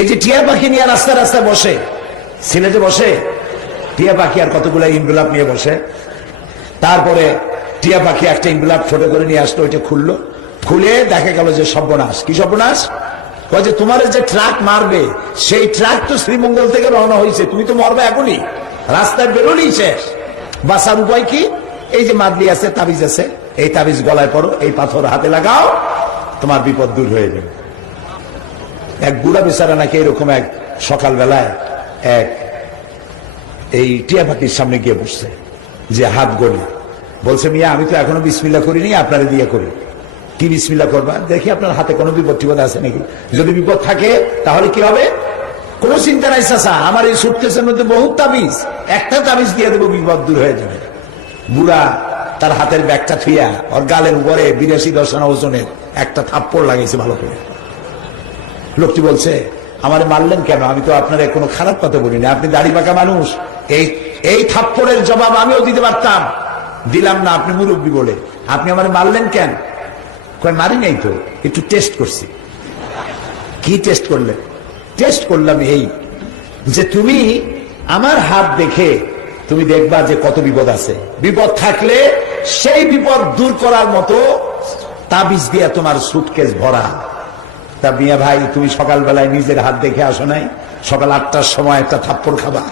এই যে টিয়া পাখি নিয়ে রাস্তায় রাস্তায় বসে, সিলেটে বসে টিয়া পাখি আর কতগুলো ইনভেলপ নিয়ে বসে, তারপরে টিয়া পাখি একটা ইনভেলপ ছোট করে নিয়ে আসলো, ওইটা খুললো, খুলে দেখা গেল যে সর্বনাশ। কি সর্বনাশ? যে তোমার যে ট্রাক মারবে সেই ট্রাক তো শ্রীমঙ্গল থেকে রওনা হয়েছে, তুমি তো মরবে এখনই, রাস্তায় বেরোলেই শেষ। বাঁচার উপায় কি? এই যে মাদলি আছে, তাবিজ আছে, এই তাবিজ গলায় পড়ো, এই পাথর হাতে লাগাও, তোমার বিপদ দূর হয়ে যাবে। এক বুড়া বেচারা নাকি এরকম এক সকালবেলায় এক এই টিয়া পাখির সামনে গিয়ে বসছে, যে হাত গড়ি বলছে, মিয়া আমি তো এখনো বিসমিল্লাহ করিনি, আপনারা দিয়ে করি। কি বিসমিল্লাহ করবা? দেখি আপনার হাতে কোনো বিপদ টিপদ আছে নাকি, যদি বিপদ থাকে তাহলে কি হবে? কোনো চিন্তা নাই চাচা, আমার এই সুটকেসের মধ্যে বহুত তাবিজ, একটা তাবিজ দিয়ে দেবো, বিপদ দূর হয়ে যাবে। বুড়া তার হাতের ব্যাগটা থুইয়া ওর গালের উপরে 82 আনা ওজনের একটা থাপ্পড় লাগাইছে ভালো করে। লোকটি বলছে, আমারে মারলেন কেন? আমি তো আপনার কোনো খারাপ কথা বলিনি, আপনি দাড়ি পাকা মানুষ, এই থাপ্পড়ের জবাব আমিও দিতে পারতাম, দিলাম না, আপনি মুরব্বী বলে। আপনি আমারে মারলেন কেন? কয় মারি নাই তো, একটু টেস্ট করছি। কি টেস্ট করলেন? টেস্ট করলাম এই যে তুমি আমার হাত দেখে তুমি দেখবা যে কত বিপদ আছে, বিপদ থাকলে সেই বিপদ দূর করার মতো তাবিজ দিয়া তোমার সুটকেস ভরা। তা মিয়া ভাই, তুমি সকালবেলায় নিজের হাত দেখে আসো নাই? সকাল 8টার সময় একটা থাপ্পড় খাবা,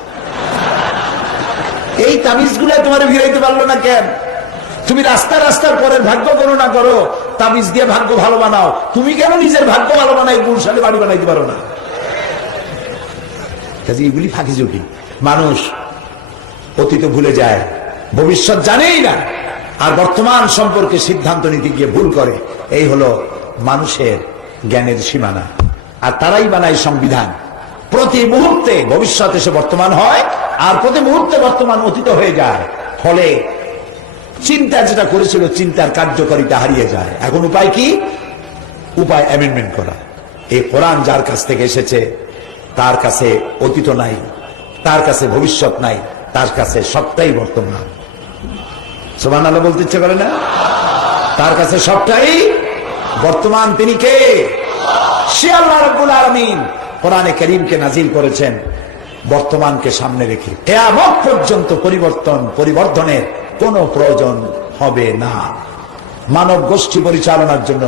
এই তাবিজ গুলা তোমার ভিড়াইতে পারলো না কেন? তুমি রাস্তা রাস্তার পরের ভাগ্য গণনা করো, তাবিজ দিয়ে ভাগ্য ভালো বানাও, তুমি কেন নিজের ভাগ্য ভালো বানাই গুলশানে বাড়ি বানাইতে পারো না? এগুলি ফাঁকি ঝুঁকি। মানুষ অতীত ভুলে যায়, ভবিষ্যৎ জানেই না, আর বর্তমান সম্পর্কে সিদ্ধান্ত নিতে গিয়ে ভুল করে। এই হলো মানুষের জ্ঞানের সীমানা। আর তারাই বানায় সংবিধান। প্রতি মুহূর্তে ভবিষ্যৎ এসে বর্তমান হয়, আর প্রতি মুহূর্তে বর্তমান অতীত হয়ে যায়। ফলে চিন্তা যেটা করেছিল, চিন্তার কার্যকারিতা হারিয়ে যায়। এখন উপায় কি? উপায় অ্যামেন্ডমেন্ট করা। এই কোরআন যার কাছ থেকে এসেছে তার কাছে অতীত নাই, তার কাছে ভবিষ্যৎ নাই, তার কাছে সবটাই বর্তমান। সুবহানাল্লাহ বলতে ইচ্ছে করে না? তার কাছে সবটাই বর্তমান। তিনি কে? সে আল্লাহ রাব্বুল আলামিন কোরআনে কারীমকে নাজিল করেছেন বর্তমানকে সামনে রেখে। কিয়ামত পর্যন্ত পরিবর্ধনের কোনো প্রয়োজন হবে না। মানব গোষ্ঠী পরিচালনার জন্য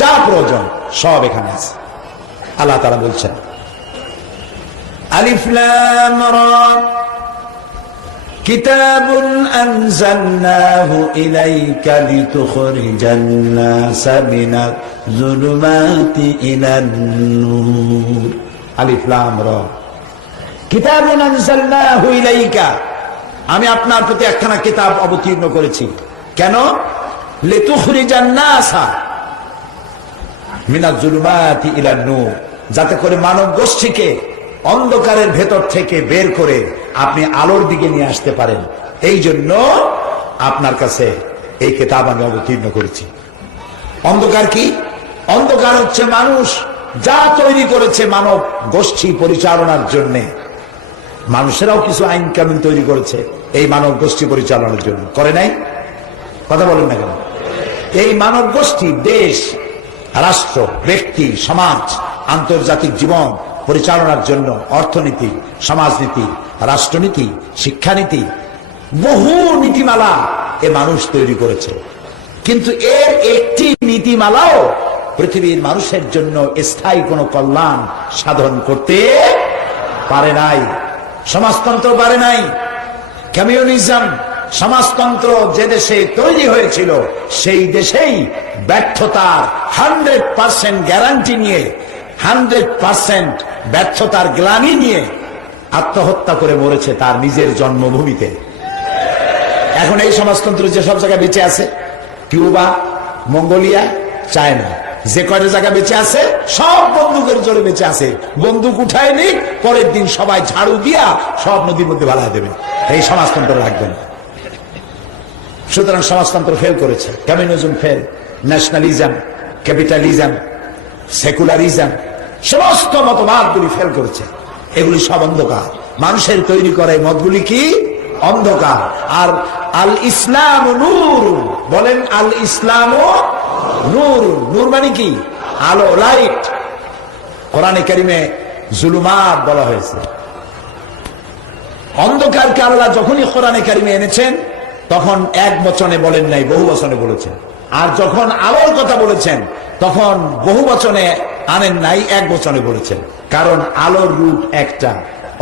যা প্রয়োজন সব এখানে আছে। আল্লাহ তাআলা বলছেন, আলিফ লাম রা কিতাবুন আনজালনাহু ইলাইকা লিতুখরিজান নাসা মিনাজ যুলুমাতি ইলান নূর। আলিফ লাম রা কিতাবুন আনজালনাহু ইলাইকা, আমি আপনার প্রতি একখানা কিতাব অবতীর্ণ করেছি। কেন? লিতুখরিজান নাসা মিনাজ যুলুমাতি ইলান নূর, যাতে করে মানব গোষ্ঠীকে অন্ধকারের ভেতর থেকে বের করে আপনি আলোর দিকে নিয়ে আসতে পারেন। এই জন্য আপনার কাছে এই কিতাব আমি অবতীর্ণ করেছি। অন্ধকার কি? অন্ধকার হচ্ছে মানুষ যা তৈরি করেছে মানব গোষ্ঠী পরিচালনার জন্য। মানুষেরাও কিছু আইন কানুন তৈরি করেছে এই মানব গোষ্ঠী পরিচালনার জন্য, করে নাই? কথা বলেন না কেন? এই মানব গোষ্ঠী দেশ, রাষ্ট্র, ব্যক্তি, সমাজ, আন্তর্জাতিক জীবন পরিচালনার জন্য অর্থনীতি, সমাজনীতি, রাষ্ট্রনীতি, শিক্ষানীতি, বহু নীতিমালা এ মানুষ তৈরি করেছে। কিন্তু এর একটি নীতিমালাও পৃথিবীর মানুষের জন্য স্থায়ী কোনো কল্যাণ সাধন করতে পারে নাই। সমাজতন্ত্র পারে নাই। কমিউনিজম সমাজতন্ত্র যে দেশে তৈরি হয়েছিল সেই দেশেই ব্যর্থতার 100% গ্যারান্টি নিয়ে, 100% ব্যর্থতার গ্লানি নিয়ে আত্মহত্যা করে মরেছে তার নিজের জন্মভূমিতে। এখন এই সমাজতন্ত্র যে সব জায়গায় বেঁচে আছে, কিউবা, মঙ্গোলিয়া, চায়না, যে কয়টা জায়গা বেঁচে আছে সব বন্দুকের জোরে বেঁচে আছে। বন্দুক উঠায় নিক, পরের দিন সবাই ঝাড়ু দিয়া সব নদীর মধ্যে বাড়ায় দেবে। এই সমাজতন্ত্র রাখবে না। সুতরাং সমাজতন্ত্র ফেল করেছে। Communism fail, nationalism, capitalism, secularism, সমস্ত মতবাদগুলি ফেল করেছে। এগুলি সব অন্ধকার। মানুষের তৈরি করা এই মতগুলি কি? অন্ধকার। আর আল ইসলাম নূর, বলেন আল ইসলাম নূর। নূর মানে কি? আলো, লাইট। কোরআনে কারিমে জুলুমাত বলা হয়েছে। অন্ধকারকে আল্লাহ যখনই কোরআনে কারিমে এনেছেন তখন এক বচনে বলেন নাই, বহু বচনে বলেছেন। আর যখন আলোর কথা বলেছেন তখন বহু বচনে আনেন নাই, এক বচনে বলেছেন। কারণ আলোর রূপ একটা,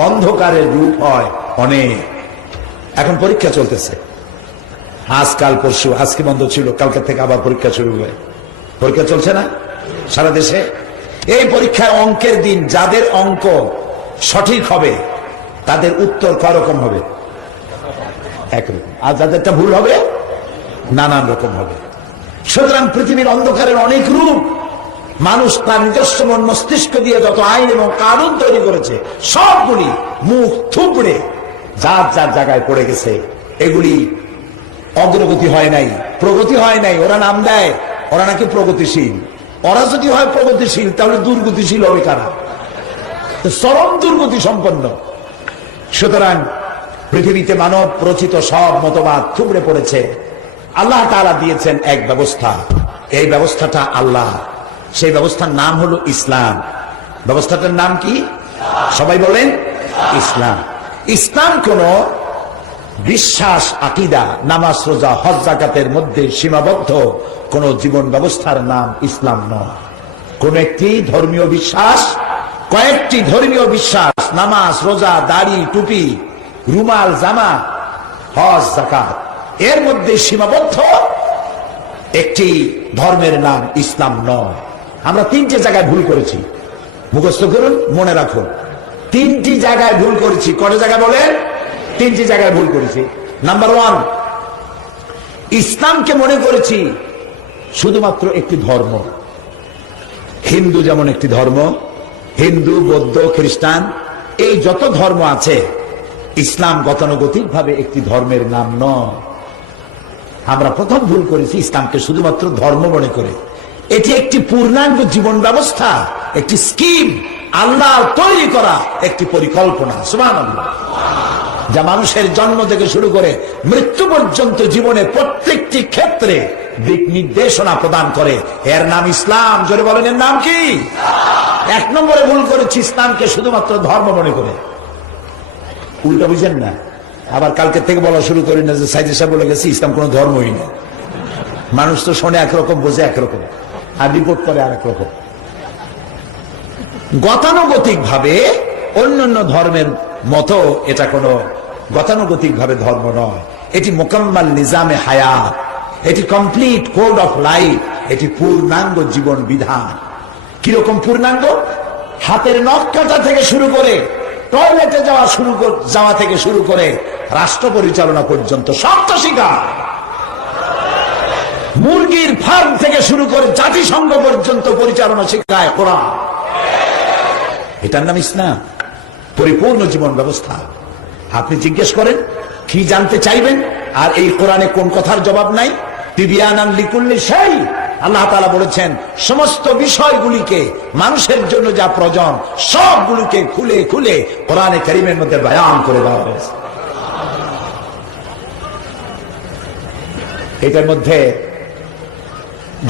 অন্ধকারের রূপ হয় অনেক। এখন পরীক্ষা চলতেছে, আজকাল পরশু, আজকে বন্ধ ছিল, কালকে থেকে আবার পরীক্ষা শুরু হয়। পরীক্ষা চলছে না সারা দেশে? এই পরীক্ষায় অঙ্কের দিন যাদের অঙ্ক সঠিক হবে তাদের উত্তর করকম হবে? একরকম। আর যাদেরটা ভুল হবে নানান রকম হবে। সুতরাং পৃথিবীর অন্ধকারের অনেক রূপ। মানুষ তার নিজস্ব মন মস্তিষ্ক দিয়ে যত আইন এবং কানুন তৈরি করেছে সবগুলি মুখ থুবড়ে যার যার জায়গায় পড়ে গেছে। এগুলি অগ্রগতি হয় নাই, প্রগতি হয় নাই। ওরা নাম দেয় ওরা নাকি প্রগতিশীল। ওরা যদি হয় প্রগতিশীল তাহলে দুর্গতিশীল হবে কারা? চরম দুর্গতি সম্পন্ন। সুতরাং পৃথিবীতে মানব রচিত সব মতবাদ থুবড়ে পড়েছে। আল্লাহ তাআলা দিয়েছেন এক ব্যবস্থা, এই ব্যবস্থাটা আল্লাহ, সেই ব্যবস্থার নাম হলো ইসলাম। ব্যবস্থাটার নাম কি? সবাই বলেন ইসলাম। ইসলাম কোন বিশ্বাস, আকীদা, নামাজ, রোজা, হজ, যাকাতের মধ্যে সীমাবদ্ধ কোন জীবন ব্যবস্থার নাম ইসলাম নয়। কোন একটি ধর্মীয় বিশ্বাস, কয়েকটি ধর্মীয় বিশ্বাস, নামাজ, রোজা, দাড়ি, টুপি, রুমাল, জামা, হজ, যাকাত, এর মধ্যে সীমাবদ্ধ একটি ধর্মের নাম ইসলাম নয়। আমরা তিনটে জায়গায় ভুল করেছি, মুখস্থ করুন, মনে রাখুন। তিনটি জায়গায় ভুল করেছি। কত জায়গায় বলেন? তিনটি জায়গায় ভুল করেছি। নাম্বার ওয়ান, ইসলামকে মনে করেছি শুধুমাত্র একটি ধর্ম। হিন্দু যেমন একটি ধর্ম, হিন্দু, বৌদ্ধ, খ্রিস্টান, এই যত ধর্ম আছে, ইসলাম গতানুগতিক ভাবে একটি ধর্মের নাম নয়। আমরা প্রথম ভুল করেছি ইসলামকে শুধুমাত্র ধর্ম মনে করে। এটি একটি পূর্ণাঙ্গ জীবন ব্যবস্থা, একটি স্কিম, আল্লাহ তৈরি করা একটি পরিকল্পনা, সুবহানাল্লাহ, যা মানুষের জন্ম থেকে শুরু করে মৃত্যু পর্যন্ত জীবনে প্রত্যেকটি ক্ষেত্রে দিক নির্দেশনা প্রদান করে। এর নাম ইসলাম। জোরে বলেন, এর নাম কি? এক নম্বরে ভুল করেছি ইসলামকে শুধুমাত্র ধর্ম মনে করে। উল্টা বুঝেন না, আবার কালকে থেকে বলা শুরু করি না যে সাইদি সাহেব বলে গেছে ইসলাম কোন ধর্মই না। মানুষ তো শোনে একরকম, বোঝে একরকম, আর রিপোর্ট করে আর একরকম। গতানুগতিক ভাবে অন্যান্য ধর্মের মতো এটা কোনো গতানুগতিক ভাবে ধর্ম নয়। এটি মোকাম্মাল নিজামে হায়াত, এটি কমপ্লিট কোড অফ লাইফ, এটি পূর্ণাঙ্গ জীবন বিধান। কিরকম পূর্ণাঙ্গ? হাতের নখ কাটা থেকে শুরু করে, টয়লেটে যাওয়া থেকে শুরু করে, রাষ্ট্র পরিচালনা পর্যন্ত সব তো শিখায়। মুরগির ফার্ম থেকে শুরু করে জাতিসংঘ পর্যন্ত পরিচালনা শিখায় কোরআন। এটার নাম ইসলাম, পরিপূর্ণ জীবন ব্যবস্থা। আপনি জিজ্ঞেস করেন কি জানতে চাইবেন, আর এই কোরআনে কোন কথার জবাব নাই? তিবিয়ানান লিকুল্লি শাই। আল্লাহ তাআলা বলেছেন সমস্ত বিষয়গুলিকে, মানুষের জন্য যা প্রয়োজন সবগুলোকে খুলে খুলে কোরআনে কারীমের মধ্যে বয়ান করে দেওয়া হয়েছে। এটার মধ্যে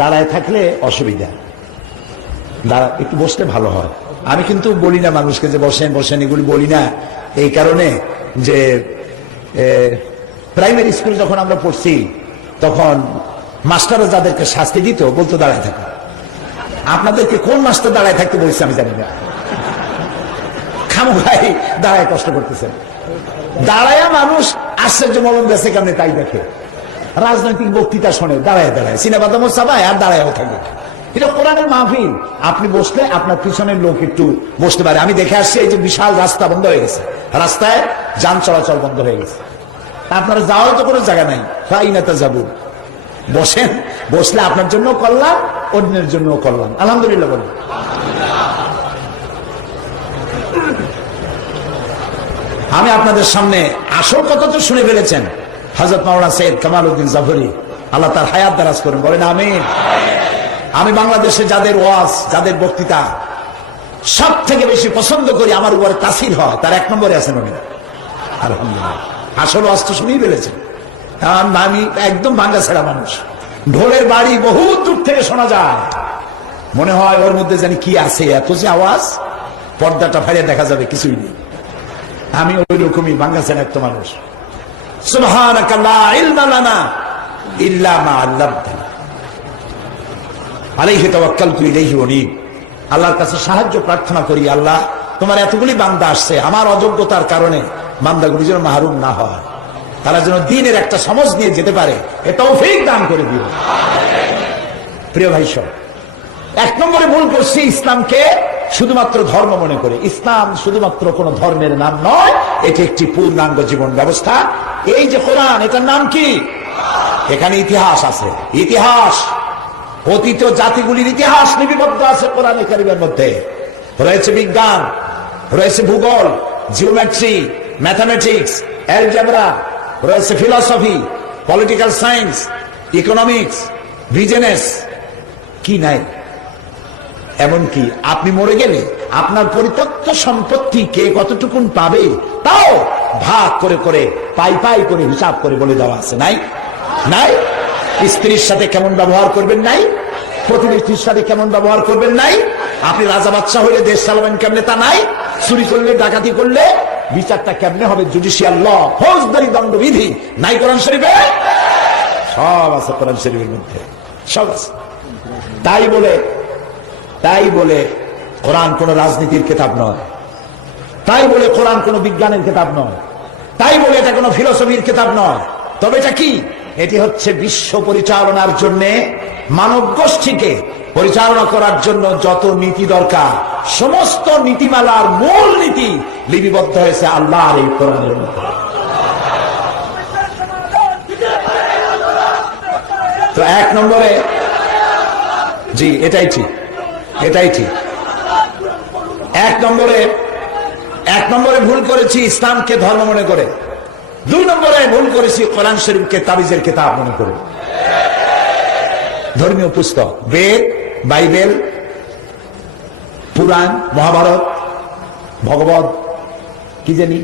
দাঁড়ায় থাকলে অসুবিধা, একটু বসলে ভালো হয়। আমি কিন্তু বলি না মানুষকে যে বসেন বসেন, এগুলি বলি না এই কারণে যে প্রাইমারি স্কুলে যখন আমরা পড়ছি তখন মাস্টাররা যাদেরকে শাস্তি দিত বলতো দাঁড়ায় থাকো। আপনাদেরকে কোন মাস্টার দাঁড়ায় থাকতে বলছে আমি জানি না, খামোখাই দাঁড়ায় কষ্ট করতেছেন। দাঁড়ায়া মানুষ আশ্চর্য মলম বেছে কেমনে তাই দেখে, রাজনৈতিক বক্তৃতা শোনে দাঁড়ায় দাঁড়ায়, সিনেমা দামো চাবায় আর দাঁড়ায়ও থাকে। এটা কোরআনের মাহফিল, আপনি বসলে আপনার পিছনের লোক একটু বসতে পারে। আমি দেখে আসছি এই যে বিশাল রাস্তা বন্ধ হয়ে গেছে, রাস্তায় যান চলাচল বন্ধ হয়ে গেছে, আপনারা যাওয়ার তো কোনো জায়গা নাই। ফাইনাতা যাবো, বসেন, বসলে আপনার জন্য কল্যাণ, অন্যের জন্য কল্যাণ। আলহামদুলিল্লাহ বলেন। আমি আপনাদের সামনে আসল কথা তো শুনে ফেলেছেন। হযরত মাওলানা সৈয়দ কামাল উদ্দিন জাফরি, আল্লাহ তার হায়াত দারাজ করেন, বলেন আমিন। আমি বাংলাদেশে যাদের ওয়াজ, যাদের বক্তৃতা সব থেকে বেশি পছন্দ করি, আমার উপরে তাসির হয়, তার এক নম্বরে আছেন উনি। আলহামদুলিল্লাহ, আসল ওয়াজ তো শুনেই ফেলেছেন। আমি একদম ভাঙ্গা ছেড়া মানুষ, ঢোলের বাড়ি বহু দূর থেকে শোনা যায়, মনে হয় ওর মধ্যে জানি কি আছে, এত যে আওয়াজ। পর্দাটা ফাইলে দেখা যাবে কিছুই নেই। আমি ওই রকমই বাংলাদেশের একটা মানুষ। সুবহানাকা লা ইলমা লানা ইল্লা মা আল্লামতানা আলাইহি তাওয়াক্কালতু ইলাইহি উনীব। আল্লাহর কাছে সাহায্য প্রার্থনা করি, আল্লাহ তোমার এতগুলি বান্দা আসছে, আমার অযোগ্যতার কারণে বান্দাগুলি যেন মাহরুম না হয়, তারা যেন দ্বীনের একটা সমঝ নিয়ে যেতে পারে, এ তৌফিক দান করে দিও। প্রিয় ভাই সব, এক নম্বরে ভুল করছি ইসলামকে শুধুমাত্র ধর্ম মনে করে। ইসলাম শুধুমাত্র কোন ধর্মের নাম নয়, এটি একটি পূর্ণাঙ্গ জীবন ব্যবস্থা। এই যে কোরআন, এটার নাম কি? এখানে ইতিহাস আছে, ইতিহাস, অতীত জাতিগুলির ইতিহাস লিপিবদ্ধ আছে কোরআনে কারীমের মধ্যে। রয়েছে বিজ্ঞান, রয়েছে ভূগোল, জিওমেট্রি, ম্যাথমেটিক্স, অ্যালজেব্রা, রয়েছে philosophy, political science, economics, business, কি নাই? এমনকি আপনি মরে গেলে আপনার পরিত্যক্ত সম্পত্তি কে কতটুকুন পাবে তাও ভাগ করে করে পাই পাই করে হিসাব করে বলে দেওয়া আছে, নাই? নাই? স্ত্রীর সাথে কেমন ব্যবহার করবেন নাই? প্রতিবেশীর সাথে কেমন ব্যবহার করবেন নাই? আপনি রাজা বাদশাহ হইলে দেশ চালাবেন কেমনে তা নাই? চুরি করলে, ডাকাতি করলে বিচারটা কেমনে হবে? জুডিশিয়াল ল, ফৌজদারি দণ্ডবিধি নাই কোরআন শরীফে? সব আছে কোরআন শরীফের মধ্যে, সব আছে। তাই বলে কোরআন কোন রাজনীতির কিতাব নয়, তাই বলে কোরআন কোন বিজ্ঞানের কিতাব নয়, তাই বলে এটা কোন ফিলোসফির কিতাব নয়। তবে এটা কি? এটি হচ্ছে বিশ্ব পরিচালনার জন্য, মানব গোষ্ঠীকে পরিচালনা করার জন্য যত নীতি দরকার, সমস্ত নীতিমালার মূল নীতি লিপিবদ্ধ হয়েছে আল্লাহর এই কোরআনের মধ্যে। তো এক নম্বরে, জি এটাই ঠিক, এটাই ঠিক। এক নম্বরে ভুল করেছি ইসলামকে ধর্ম মনে করে। দুই নম্বরে ভুল করেছি কোরআন শরীফকে তাবিজের কিতাব মনে করে। ধর্মীয় পুস্তক, বেদ, বাইবেল, পুরাণ, মহাভারত, ভগবত, কি জানি,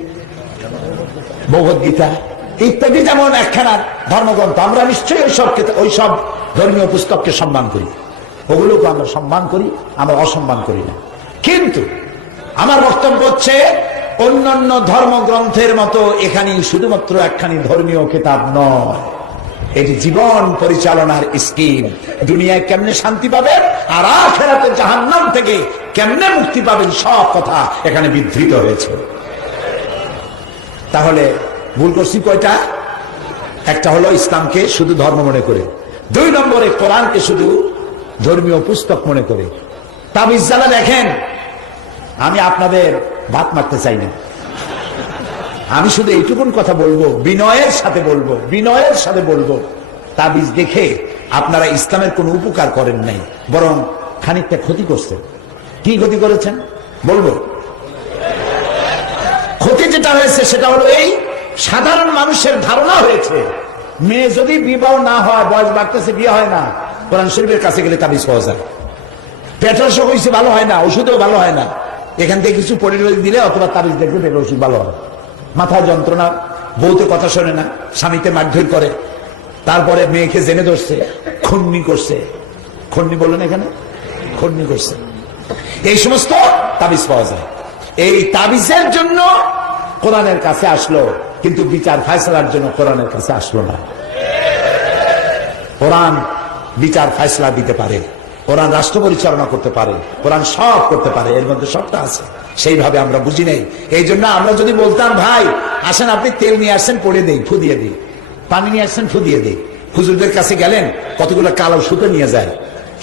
ভগবদ্গীতা ইত্যাদি যেমন একখানা ধর্মগ্রন্থ, আমরা নিশ্চয়ই ওইসব ধর্মীয় পুস্তককে সম্মান করি, ওগুলোকে আমরা সম্মান করি, আমরা অসম্মান করি না। কিন্তু আমার বক্তব্য হচ্ছে অন্যান্য ধর্মগ্রন্থের মতো এখানে শুধুমাত্র একখানি ধর্মীয় কিতাব নয়, এটি জীবন পরিচালনার স্কিম। দুনিয়ায় কেমনে শান্তি পাবেন আর আখিরাতে জাহান্নাম থেকে কেমনে মুক্তি পাবেন, সব কথা এখানে বিধৃত হয়েছে। তাহলে ভুল করছি কয়টা? একটা হলো ইসলামকে শুধু ধর্ম মনে করে, দুই নম্বরে কোরআনকে শুধু ধর্মীয় পুস্তক মনে করে। তাবিজ যারা দেখেন, আমি আপনাদের ভাত মারতে চাই না, আমি শুধু এইটুকুন কথা বলবো, বিনয়ের সাথে বলবো, তাবিজ দেখে আপনারা ইসলামের কোন উপকার করেন নাই, বরং খানিকটা ক্ষতি করছেন। কি ক্ষতি করেছেন বলবো? ক্ষতি যেটা হয়েছে সেটা হলো এই, সাধারণ মানুষের ধারণা হয়েছে মেয়ে যদি বিবাহ না হয়, বয়স বাড়তেছে, বিয়ে হয় না, কোরআন শরীফের কাছে গেলে তাবিজ পাওয়া যায়। পেটের অসুখ হয়েছে, ভালো হয় না, ওষুধও ভালো হয় না, এখান থেকে কিছু পরিচয় দিলে অথবা তাবিজ দেখলে পেটের ওষুধ ভালো হয়। মাথায় যন্ত্রণা, বউতে কথা শোনে না, স্বামীতে মারধর করে, তারপরে মেয়েকে জেনে ধরছে, খন্নি করছে, খন্নি বললেন এখানে, খন্নি করছে, এই সমস্ত তাবিজ পাওয়া যায়। এই তাবিজের জন্য কোরআনের কাছে আসলো, কিন্তু বিচার ফায়সালার জন্য কোরআনের কাছে আসলো না। কোরআন বিচার ফায়সালা দিতে পারে, কোরআন রাষ্ট্র পরিচালনা করতে পারে, কোরআন সব করতে পারে, এর মধ্যে সবটা আছে। সেইভাবে আমরা বুঝি নেই। এই জন্য আমরা যদি বলতাম, ভাই আসেন আপনি তেল নিয়ে আসছেন, পড়ে দেই, ফু দিয়ে দিই, পানি নিয়ে আসছেন, ফু দিয়ে দিই, হুজুরদের কাছে গেলেন কতগুলো কালো সুতো নিয়ে যায়,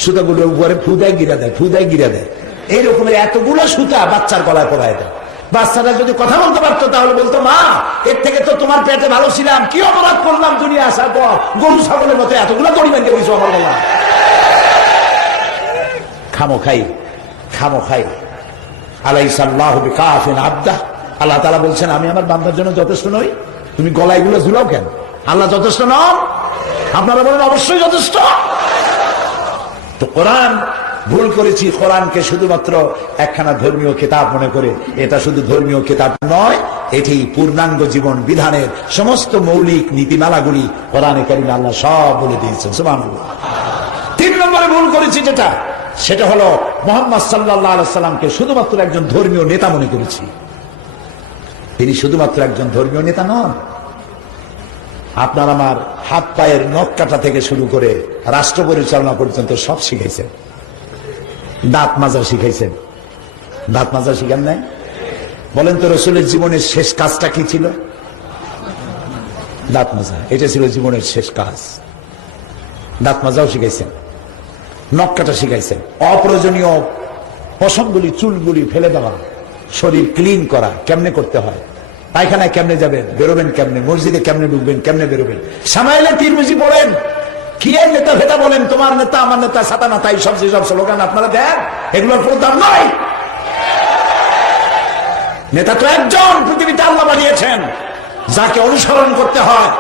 সুতাগুলোর উপরে ফু দেয়, গিরা দেয়, ফু দেয়, গিরা দেয়, এই রকমের এতগুলো সুতা বাচ্চার গলায় পড়ায় দেয়। বাচ্চারা যদি কথা বলতে পারতো তাহলে বলতো, মা এর থেকে তো তোমার পেটে ভালো ছিলাম, কি অপরাধ করলাম দুনিয়া আসার পর, গরু ছাগলের মতো এতগুলো দড়ি বেঁধে দিয়েছো আমার গলা। খামোখাই আলাইসাল্লাহু বিকাফিন আবদা, আল্লাহ তাআলা বলছেন আমি আমার বান্দার জন্য যথেষ্ট নই, তুমি গলায় গুলো ঝুলাও কেন? আল্লাহ যথেষ্ট নন? আপনারা বলেন অবশ্যই যথেষ্ট। তো কোরআন ভুল করেছি, কোরআনকে শুধুমাত্র একখানা ধর্মীয় কিতাব মনে করে। এটা শুধু ধর্মীয় কিতাব নয়, এটি পূর্ণাঙ্গ জীবন বিধানের সমস্ত মৌলিক নীতিমালাগুলি কোরআনে কারিমে আল্লাহ সব বলে দিয়েছেন। সুবহানাল্লাহ। তিন নম্বরে ভুল করেছি যেটা, সেটা হলো মুহাম্মদ সাল্লাল্লাহু আলাইহি সাল্লামকে শুধুমাত্র একজন ধর্মীয় নেতা মনে করেছি। তিনি শুধুমাত্র একজন ধর্মীয় নেতা নন। আপনার আমার হাত পায়ের নখ কাটা থেকে শুরু করে রাষ্ট্র পরিচালনা পর্যন্ত সব শিখাইছেন। দাঁত মাজা শিখাইছেন। দাঁত মাজা শিখান নাই? বলেন তো রাসূলের জীবনের শেষ কাজটা কি ছিল? দাঁত মাজা। এটা ছিল জীবনের শেষ কাজ। দাঁত মাজাও শিখাইছেন, নখ কাটা শিখাইছেন, অপ্রয়োজনীয় পশমগুলি চুলগুলি ফেলে দেওয়া, শরীর ক্লিন করা কেমনে করতে হয়, পায়খানায় কেমনে যাবেন, বেরোবেন কেমনে, মসজিদে কেমনে ঢুকবেন, কেমনে বেরোবেন। সামাইলে তিরমিজি পড়েন, কি এর নেতা ফেতা বলেন, তোমার নেতা আমার নেতা সাতানা তাই সব যেসব স্লোগান আপনারা দেন, এগুলোর কোনো দাম নয়। নেতা তো একজন পৃথিবীতে আল্লাহ বানিয়েছেন, যাকে অনুসরণ করতে হয়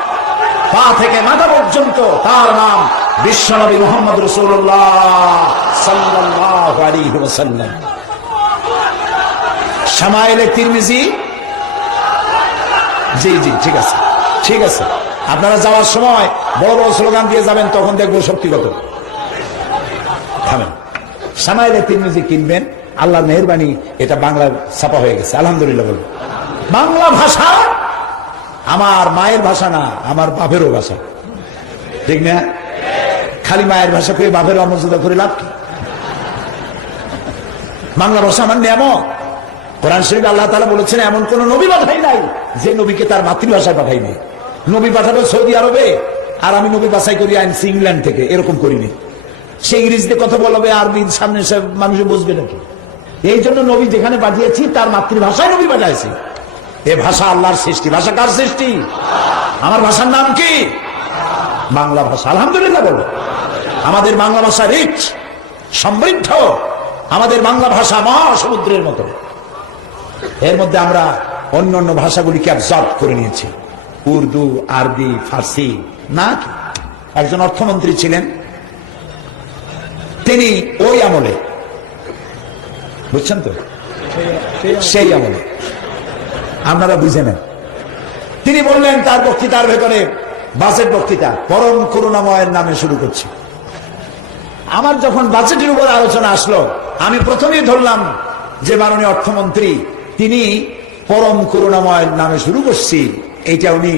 পা থেকে মাথা পর্যন্ত, তার নাম বিশ্বনবী মুহাম্মদ রাসূলুল্লাহ সাল্লাল্লাহু আলাইহি ওয়াসাল্লাম। শামাইলে তিরমিজি, জি জি ঠিক আছে, ঠিক আছে। আপনারা যাওয়ার সময় বড় বড় স্লোগান দিয়ে যাবেন, তখন দেখবো শক্তিগত। থামেন। শামাইলে তিরমিজি কিনবেন, আল্লাহর মেহেরবানি এটা বাংলা ছাপা হয়ে গেছে, আলহামদুলিল্লাহ বলুন। বাংলা ভাষা আমার মায়ের ভাষা না, আমার বাপেরও ভাষা, ঠিক না? খালি মায়ের ভাষা করে বাপের অমর্যাদা করে লাভ কি? বাংলা ভাষা আমার নিয়ামত। কোরআন শরীফে আল্লাহ তাআলা বলেছেন, এমন কোন নবী পাঠাই নাই যে নবীকে তার মাতৃভাষায় পাঠাইনি। নবী পাঠাবে সৌদি আরবে, আর আমি নবী বাছাই করি আনছি ইংল্যান্ড থেকে, এরকম করিনি। সে ইংরেজিতে কথা বলবে, আরবি সামনে সব মানুষ বুঝবে নাকি? এই জন্য নবী যেখানে পাঠিয়েছি তার মাতৃভাষায় নবী পাঠাইছি। এ ভাষা আল্লাহর সৃষ্টি। ভাষা কার সৃষ্টি? আমার ভাষার নাম কি? বাংলা ভাষা। আলহামদুলিল্লাহ বলো। আমাদের বাংলা ভাষা রিচ, সমৃদ্ধ। আমাদের বাংলা ভাষা মহাসমুদ্রের মতো। এর মধ্যে আমরা অন্য অন্য ভাষাগুলিকে অ্যাবজর্ব করে নিয়েছি, উর্দু, আরবি, ফার্সি। না, একজন অর্থমন্ত্রী ছিলেন, তিনি ওই আমলে, বুঝছেন তো, সেই আমলে, আপনারা বুঝে নেন। তিনি বললেন তার বক্তৃতার ভেতরে, বাজেট বক্তৃতা, পরম করুণাময়ের নামে শুরু করছি। আমার যখন বাজেটের উপর আলোচনা আসলো, আমি প্রথমেই ধরলাম যে মাননীয় অর্থমন্ত্রী তিনি পরম করুণাময়ের নামে শুরু করছি, এইটা উনি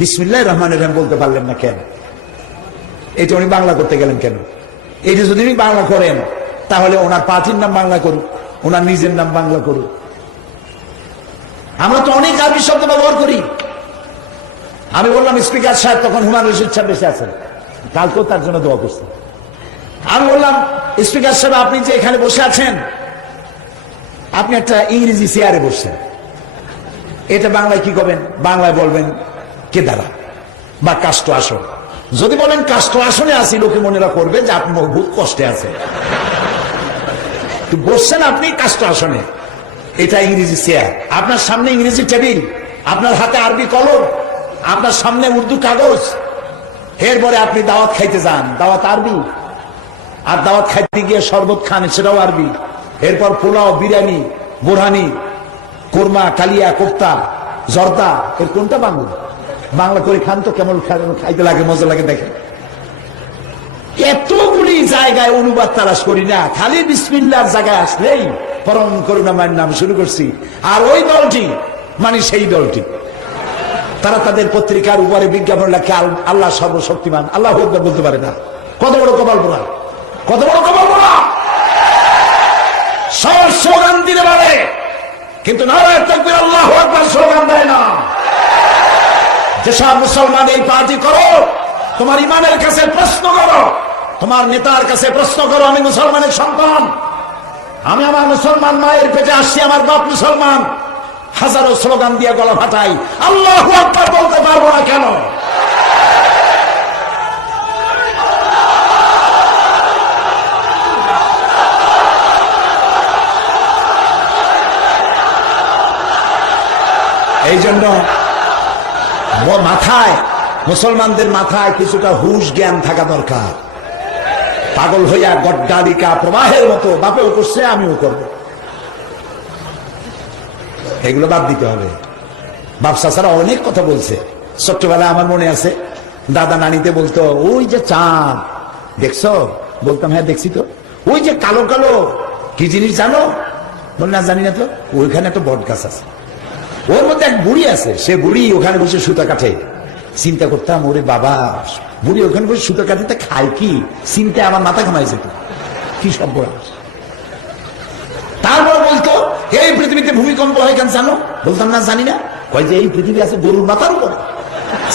বিসমিল্লাহির রহমানির রহিম বলতে পারলেন না কেন? এটা উনি বাংলা করতে গেলেন কেন? এইটা যদি উনি বাংলা করেন, তাহলে ওনার পার্টির নাম বাংলা করুক, ওনার নিজের নাম বাংলা করুক। আমরা তো অনেক আরবি শব্দ ব্যবহার করি। আমি বললাম, স্পিকার সাহেব, তখন হুমায়ুন রশিদ সাহেব বেঁচে আছেন, কালকেও তার জন্য দোয়া করছেন। আমি বললাম, স্পিকার সাহেব, আপনি যে এখানে বসে আছেন, আপনি একটা ইংরেজি চেয়ারে বসছেন, এটা বাংলায় কি করবেন? বাংলায় বলবেন কেদারা বা কাষ্ঠ আসন। যদি বলেন কাষ্ঠ আসনে আসি, লোকে মনেরা করবে যে আপনি বহুত কষ্টে আছেন। বসছেন আপনি কাষ্ঠ আসনে, এটা ইংরেজি চেয়ার, আপনার সামনে ইংরেজি টেবিল, আপনার হাতে আরবি কলম, আপনার সামনে উর্দু কাগজ। এরপরে আপনি দাওয়াত খাইতে যান, দাওয়াত আরবি, আর দাওয়াত খাইতে গিয়ে শরবত খান, সেটাও আরবি। এরপর পোলাও, বিরিয়ানি, বোরহানি, কোরমা, কালিয়া, কোফতা, জর্দা, এর কোনটা বাংলা? বাংলা করে খান তো কেমন খাইতে লাগে, মজা লাগে দেখেন। এতগুলি জায়গায় অনুবাদ তালাশ করি না, খালি বিসমিল্লাহর জায়গায় আসলেই পরম করুণাময়ের নাম শুরু করছি। আর ওই দলটি, মানে সেই দলটি, তারা তাদের পত্রিকার উপরে বিজ্ঞাপন লেখে আল্লাহ সর্বশক্তিমান, আল্লাহু আকবার বলতে পারে না। কত বড় কপাল পোড়া, কত বড় কপাল পোড়া! সব স্লোগান দিতে পারে, কিন্তু নারায়ে তাকবীর আল্লাহু আকবার স্লোগান দেয় না। যেসব মুসলমান এই পার্টি করো, তোমার ইমানের কাছে প্রশ্ন করো, তোমার নেতার কাছে প্রশ্ন করো। আমি মুসলমানের সন্তান, আমি আমার মুসলমান মায়ের পেটে আসছি, আমার বাপ মুসলমান। হাজারো স্লোগান দিয়ে গলা ফাটাই, আল্লাহু আকবার বলতে পারবো না কেন? এই জন্য মাথায়, মুসলমানদের মাথায় কিছুটা হুশ জ্ঞান থাকা দরকার। পাগল হইয়া গড্ডালিকা প্রবাহের মতো বাপেও করছে, আমিও করব, এগুলো বাদ দিতে হবে। বাপ চাচারা অনেক কথা বলছে। ছোট্টবেলায় আমার মনে আছে, দাদা নানিতে বলতো, ওই যে চাঁদ দেখছো? বলতাম, হ্যাঁ দেখছি তো। ওই যে কালো কালো কি জিনিস জানো? বল না, জানি না তো। ওইখানে তো বট গাছ আছে, ওর মধ্যে এক বুড়ি আছে, সে বুড়ি ওখানে বসে সুতা কাটে। চিন্তা করতাম, ওরে বাবা, বুড়ি ওখানে বসে সুতা কাটতে খায় কি? চিন্তা আমার মাথা ঘামাই যেত, কি সব। তারপর বলতো এই পৃথিবীতে ভূমিকম্প হয় কেন জানো? বলতাম না, জানি না। কয় যে এই পৃথিবী আছে গরুর মাথার উপরে।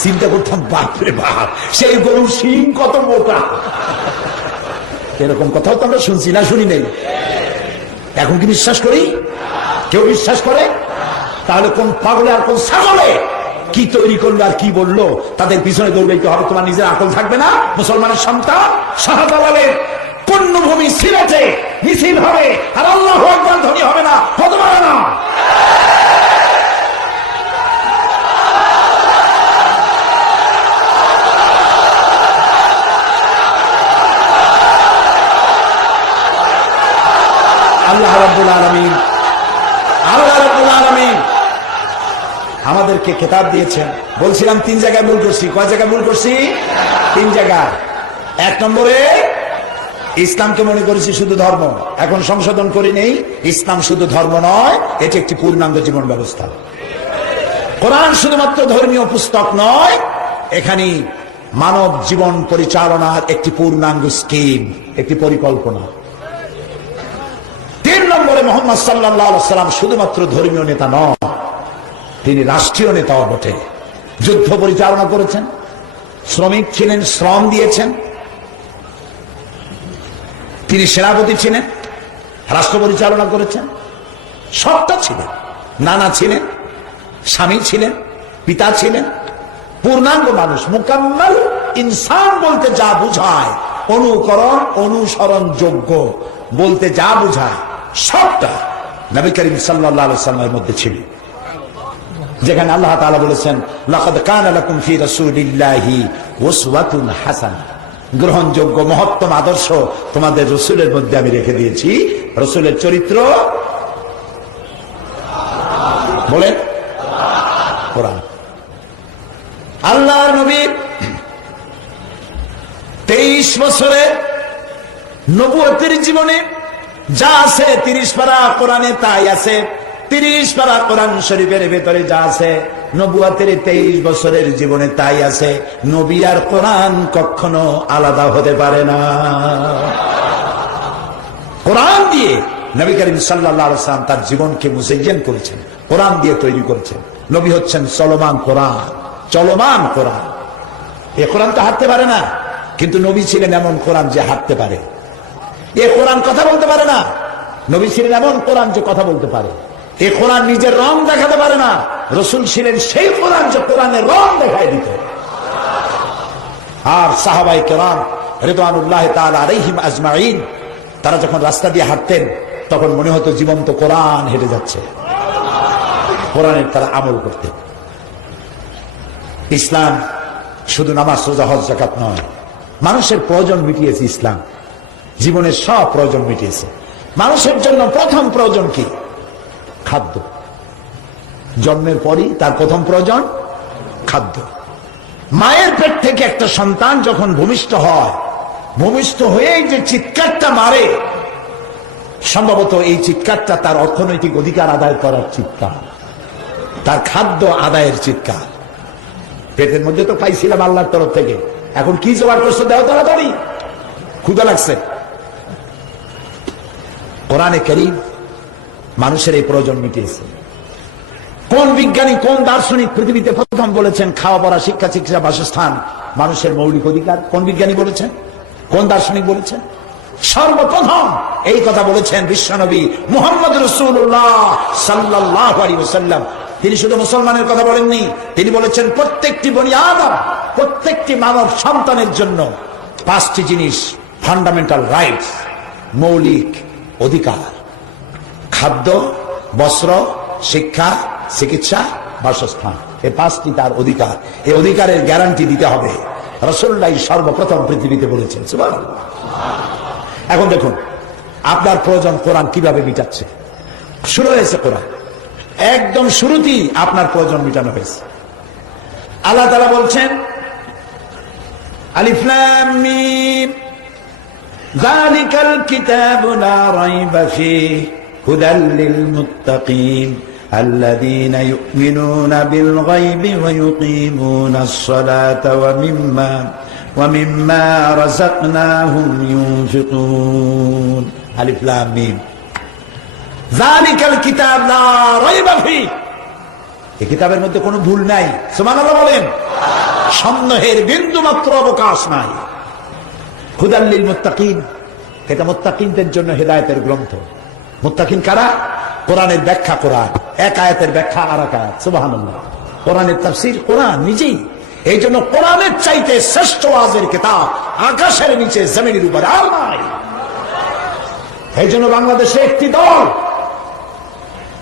চিন্তা করতাম, বাপরে বাপ, সেই গরুর শিং কত মোটা। এরকম কথাও তো আমরা শুনছি না, শুনি নেই? এখন কি বিশ্বাস করি? কেউ বিশ্বাস করে? তাহলে কোন পাগলে আর কোন ছাগলে কি তৈরি করলো আর কি বললো তাদের পিছনে দৌড়াইতে হবে? তোমার নিজের আকল থাকবে না? মুসলমানের সন্তান শাহজালালের পুণ্যভূমি সিলেটে মিছিল হবে আর আল্লাহু আকবার ধ্বনি হবে না, হতে পারে না। আল্লাহ রাব্বুল আলামিন, আল্লাহ রাব্বুল আলামিন আমাদেরকে কিতাব দিয়েছেন। বলছিলাম 3 জায়গায় ভুল করছি। কয় জায়গায় ভুল করছি? 3 জায়গায়। 1 নম্বরে ইসলামকে মনে করেছি শুধু ধর্ম, এখন সংশোধন করি নেই। ইসলাম শুধু ধর্ম নয়, এটি একটি পূর্ণাঙ্গ জীবন ব্যবস্থা। কোরআন শুধুমাত্র ধর্মীয় পুস্তক নয়, এখানে মানব জীবন পরিচালনার একটি পূর্ণাঙ্গ স্কিম, একটি পরিকল্পনা। 3 নম্বরে মুহাম্মদ সাল্লাল্লাহু আলাইহি ওয়াসাল্লাম শুধুমাত্র ধর্মীয় নেতা নন, তিনি রাষ্ট্রীয় নেতাও বটে। যুদ্ধ পরিচালনা করেছেন, শ্রমিক ছিলেন, শ্রম দিয়েছেন। তিনি সেনাপতি ছিলেন, রাষ্ট্র পরিচালনা করেছেন, সবটা ছিলেন। নানা ছিলেন, স্বামী ছিলেন, পিতা ছিলেন, পূর্ণাঙ্গ মানুষ। মুকাম্মাল ইনসান বলতে যা বুঝায়, অনুকরণ অনুসরণ যোগ্য বলতে যা বুঝায়, সবটা নবী করিম সাল্লাল্লাহু আলাইহি ওয়াসাল্লামের মধ্যে ছিল। যেখানে আল্লাহ তাআলা বলেছেন, লাকাদ কানা লাকুম ফি রাসূলিল্লাহি উসওয়াতুন হাসানাহ, গ্রহণযোগ্য মহত্তম আদর্শ তোমাদের রাসূলের মধ্যে আমি রেখে দিয়েছি। রাসূলের চরিত্র বলেন কোরআন। আল্লাহর নবী 23 বছরে নবুয়তের জীবনে যা আছে 30 পারা কোরআনে তাই আছে। 30 পারা কোরআন শরীফের ভেতরে যা আছে নবুয়তের 23 বছরের জীবনে তাই আছে। নবী আর কোরআন কখনো আলাদা হতে পারে না। কোরআন দিয়ে নবী করিম সাল্লাল্লাহু আলাইহি ওয়াসাল্লাম তার জীবনকে মুজায়্যান করেছেন, কোরআন দিয়ে তৈরি করেছেন। নবী হচ্ছেন চলমান কোরআন, চলমান কোরআন। এ কোরআন তো হাঁটতে পারে না, কিন্তু নবী ছিলেন এমন কোরআন যে হাঁটতে পারে। এ কোরআন কথা বলতে পারে না, নবী ছিলেন এমন কোরআন যে কথা বলতে পারে। এ কোরআন নিজের রং দেখাতে পারে না, রাসূল ছিলেন সেই কোরআন যে কোরআনের রং দেখায় দিত। আর সাহাবায়ে কেরাম রিদওয়ানুল্লাহি তাআলা আলাইহিম আজমাইন, তারা যখন রাস্তা দিয়ে হাঁটতেন তখন মনে হতো জীবন্ত কোরআন হেঁটে যাচ্ছে। কোরআনের তারা আমল করতেন। ইসলাম শুধু নামাজ রোজা হজ যাকাত নয়, মানুষের প্রয়োজন মিটিয়েছে ইসলাম, জীবনের সব প্রয়োজন মিটিয়েছে। মানুষের জন্য প্রথম প্রয়োজন কি? খাদ্য। জন্মের পরই তার প্রথম প্রয়োজন খাদ্য। মায়ের পেট থেকে একটা সন্তান যখন ভূমিষ্ঠ হয়, ভূমিষ্ঠ হয়ে যে চিৎকারটা মারে, সম্ভবত এই চিৎকারটা তার অর্থনৈতিক অধিকার আদায় করার চিৎকার, তার খাদ্য আদায়ের চিৎকার। পেটের মধ্যে তো পাইছিলাম আল্লাহর তরফ থেকে, এখন কি জোগাড় করছো দেও তাড়াতাড়ি, ক্ষুধা লাগছে। কোরআনে কারীম মানুষের এই প্রয়োজন মিটিয়েছে। কোন বিজ্ঞানী, কোন দার্শনিক পৃথিবীতে প্রথম বলেছেন খাওয়া পড়া শিক্ষা চিকিৎসা বাসস্থান মানুষের মৌলিক অধিকার? কোন বিজ্ঞানী বলেছেন? কোন দার্শনিক বলেছেন? সর্বপ্রথম এই কথা বলেছেন বিশ্বনবী মুহাম্মদ রাসূলুল্লাহ সাল্লাল্লাহু আলাইহি ওয়াসাল্লাম। তিনি শুধু মুসলমানের কথা বলেননি, তিনি বলেছেন প্রত্যেকটি বনি আদম, প্রত্যেকটি মানব সন্তানের জন্য 5টি জিনিস ফান্ডামেন্টাল রাইটস, মৌলিক অধিকার: খাদ্য, বস্ত্র, শিক্ষা, চিকিৎসা, বাসস্থান। এই 5টি তার অধিকার। এই অধিকারের গ্যারান্টি দিতে হবে। রাসূলুল্লাহ সর্বপ্রথম পৃথিবীতে বলেছেন। সুবহানাল্লাহ। এখন দেখুন আপনার প্রয়োজন কোরআন কিভাবে মিটাচ্ছে। শুরু হয়েছে কোরআন, একদম শুরুতেই আপনার প্রয়োজন মিটানো হয়েছে। আল্লাহ তাআলা বলছেন, আলিফ লাম মিম যালিকাল কিতাবু লা রাইবা ফীহি হুদাল লিল মুত্তাকিন আল্লাযীনা ইউমিনুনা বিল গায়বি ওয়া ইউকিমুনাস সালাতা ওয়া মিম্মা রাযাকনাহুম ইউনফিকুন। আলিফ লাম মিম। যালিকাল কিতাব লা রাইবা ফীহি, এই কিতাবের মধ্যে কোনো ভুল নাই। সুবহানাল্লাহ বলেন। সন্দেহের বিন্দু মাত্র অবকাশ নাই। হুদাল লিল মুত্তাকিন, এটা মুত্তাকিনদের জন্য হেদায়েতের গ্রন্থ। মুত্তাকিন কারা? কোরআনের ব্যাখ্যা কোরআন, এক আয়াতের ব্যাখ্যা আর এক আয়াত। সুবহানাল্লাহ। কোরআনের তাফসীর কোরআন নিজেই। এই জন্য কোরআনের চাইতে শ্রেষ্ঠ ওয়াজের কিতাব আকাশের নিচে জমিনের উপর আর নাই। এই জন্য বাংলাদেশে একটি দল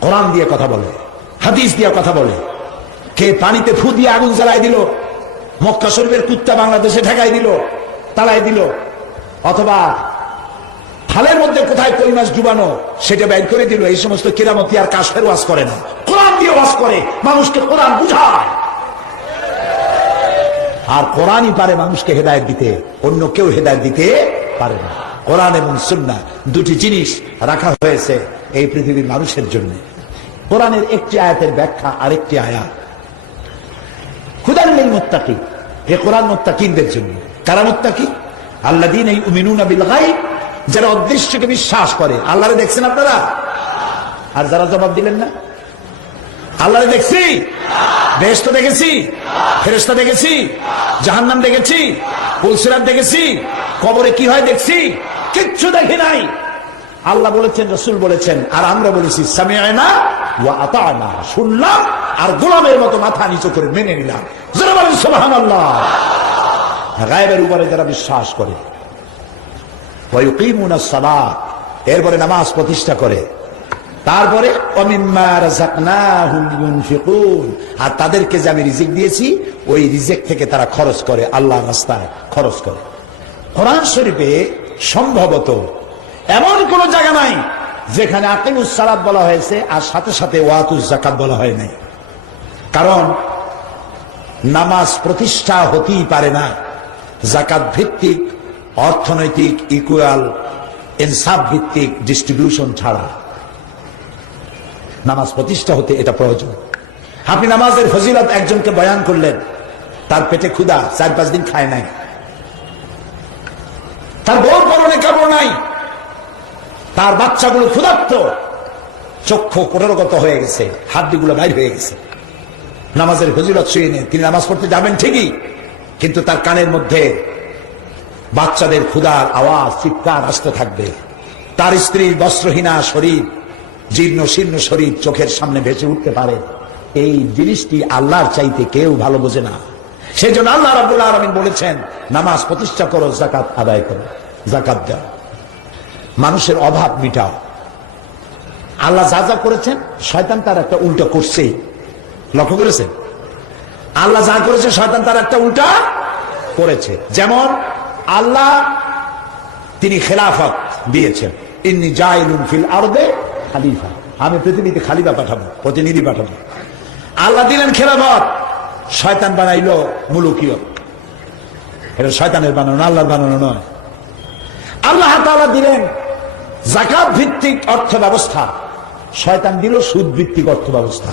কোরআন দিয়ে কথা বলে, হাদিস দিয়ে কথা বলে। কে পানিতে ফু দিয়ে আগুন জ্বালাই দিল, মক্কা শরীফের কুত্তা বাংলাদেশে ঠেকাই দিল, তালাই দিল, অথবা খালের মধ্যে কোথায় কই মাছ ডুবানো সেটা বের করে দিল। এই সমস্ত কেরামতি আর কাশফের ওয়াজ করে না, কোরআন দিয়ে ওয়াজ করে, মানুষকে কোরআন বুঝায়। আর কোরআনই পারে মানুষকে হেদায়েত দিতে, অন্য কেউ হেদায়েত দিতে পারে না। কোরআন এবং সুন্নাহ দুটি জিনিস রাখা হয়েছে এই পৃথিবীর মানুষের জন্য। কোরআনের একটি আয়াতের ব্যাখ্যা আরেকটি আয়াত। হুদাল লিল মুত্তাকিন, এই কোরআন মুত্তাকিনদের জন্য। কারা মুত্তাকি? আল্লাযীনা ইউমিনুনা বিল গায়ব, যারা অদৃশ্যকে বিশ্বাস করে। আল্লাহরে দেখছেন আপনারা? আর যারা জবাব দিলেন না, আল্লাহরে দেখছি, বেহেশত দেখেছি, ফেরেশতা দেখেছি, জাহান্নাম দেখেছি, পুলসিরাত দেখেছি, কবরে কি হয় দেখছি, কিচ্ছু দেখি নাই। আল্লাহ বলেছেন, রাসূল বলেছেন, আর আমরা বলেছি সামি'না ওয়া আতা'না, শুনলাম আর গোলামের মতো মাথা নিচু করে মেনে নিলাম। যারা বলেন সুবহানাল্লাহ। গায়বের উপরে যারা বিশ্বাস করে, ওয়া ইউকিমুনাস সালাত, এরপরে নামাজ প্রতিষ্ঠা করে, তারপরে ওয়া মিম্মা রাযাকনাহুম ইউনফিকুন, আর তাদেরকে যে আমি রিজিক দিয়েছি ওই রিজিক থেকে তারা খরচ করে, আল্লাহর রাস্তায় খরচ করে। কোরআন শরীফে সম্ভবত এমন কোন জায়গা নাই যেখানে আকিমুস সালাত বলা হয়েছে আর সাথে সাথে ওয়াতুজ যাকাত বলা হয় নাই। কারণ নামাজ প্রতিষ্ঠা হতেই পারে না যাকাত ভিত্তিক, অর্থনৈতিক ইকুয়াল ইনসাফ ভিত্তিক ডিস্ট্রিবিউশন ছাড়া। নামাজ প্রতিষ্ঠা হতে এটা প্রয়োজন। আপনি নামাজের ফজিলত একজনকে বয়ান করলেন, তার পেটে ক্ষুধা, 4-5 দিন খায় নাই, তার বউর পরনে কাপড় নাই, তার বাচ্চাগুলো ক্ষুধার্ত, চক্ষু কোটরগত হয়ে গেছে, হাড্ডিগুলো বাইর হয়ে গেছে। নামাজের ফজিলত শুয়ে নেই, তিনি নামাজ পড়তে যাবেন ঠিকই, কিন্তু তার কানের মধ্যে বাচ্চাদের ক্ষুধার আওয়াজ, চিৎকার আসতে থাকবে। তার স্ত্রীর বস্ত্রহীনা শরীর, জীর্ণ শীর্ণ শরীর চোখের সামনে ভেসে উঠতে পারে। এই জিনিসটি আল্লাহর চাইতে কেউ ভালো বোঝে না। সেই জন্য আল্লাহ রাব্বুল আলামিন বলেছেন, নামাজ প্রতিষ্ঠা করো, যাকাত আদায় করো, যাকাত দাও, মানুষের অভাব মিটাও। আল্লাহ যা যা করেছেন শয়তান তার একটা উল্টা করছেই। লক্ষ্য করেছেন? আল্লাহ যা করেছে শয়তান তার একটা উল্টা করেছে। যেমন আল্লাহ তিনি খেলাফত দিয়েছেন, ইন্নী জাইলুন ফিল আরদে খালিফা, আমি পৃথিবীতে খালিফা পাঠাবো, প্রতিনিধি পাঠাবো। আল্লাহ দিলেন খেলাফত, শয়তান বানাইলো মুলুকিয়ত। এটা শয়তানের বানানো, আল্লাহর বানানো নয়। আল্লাহ তাআলা দিলেন যাকাত ভিত্তিক অর্থ ব্যবস্থা, শয়তান দিল সুদ ভিত্তিক অর্থ ব্যবস্থা।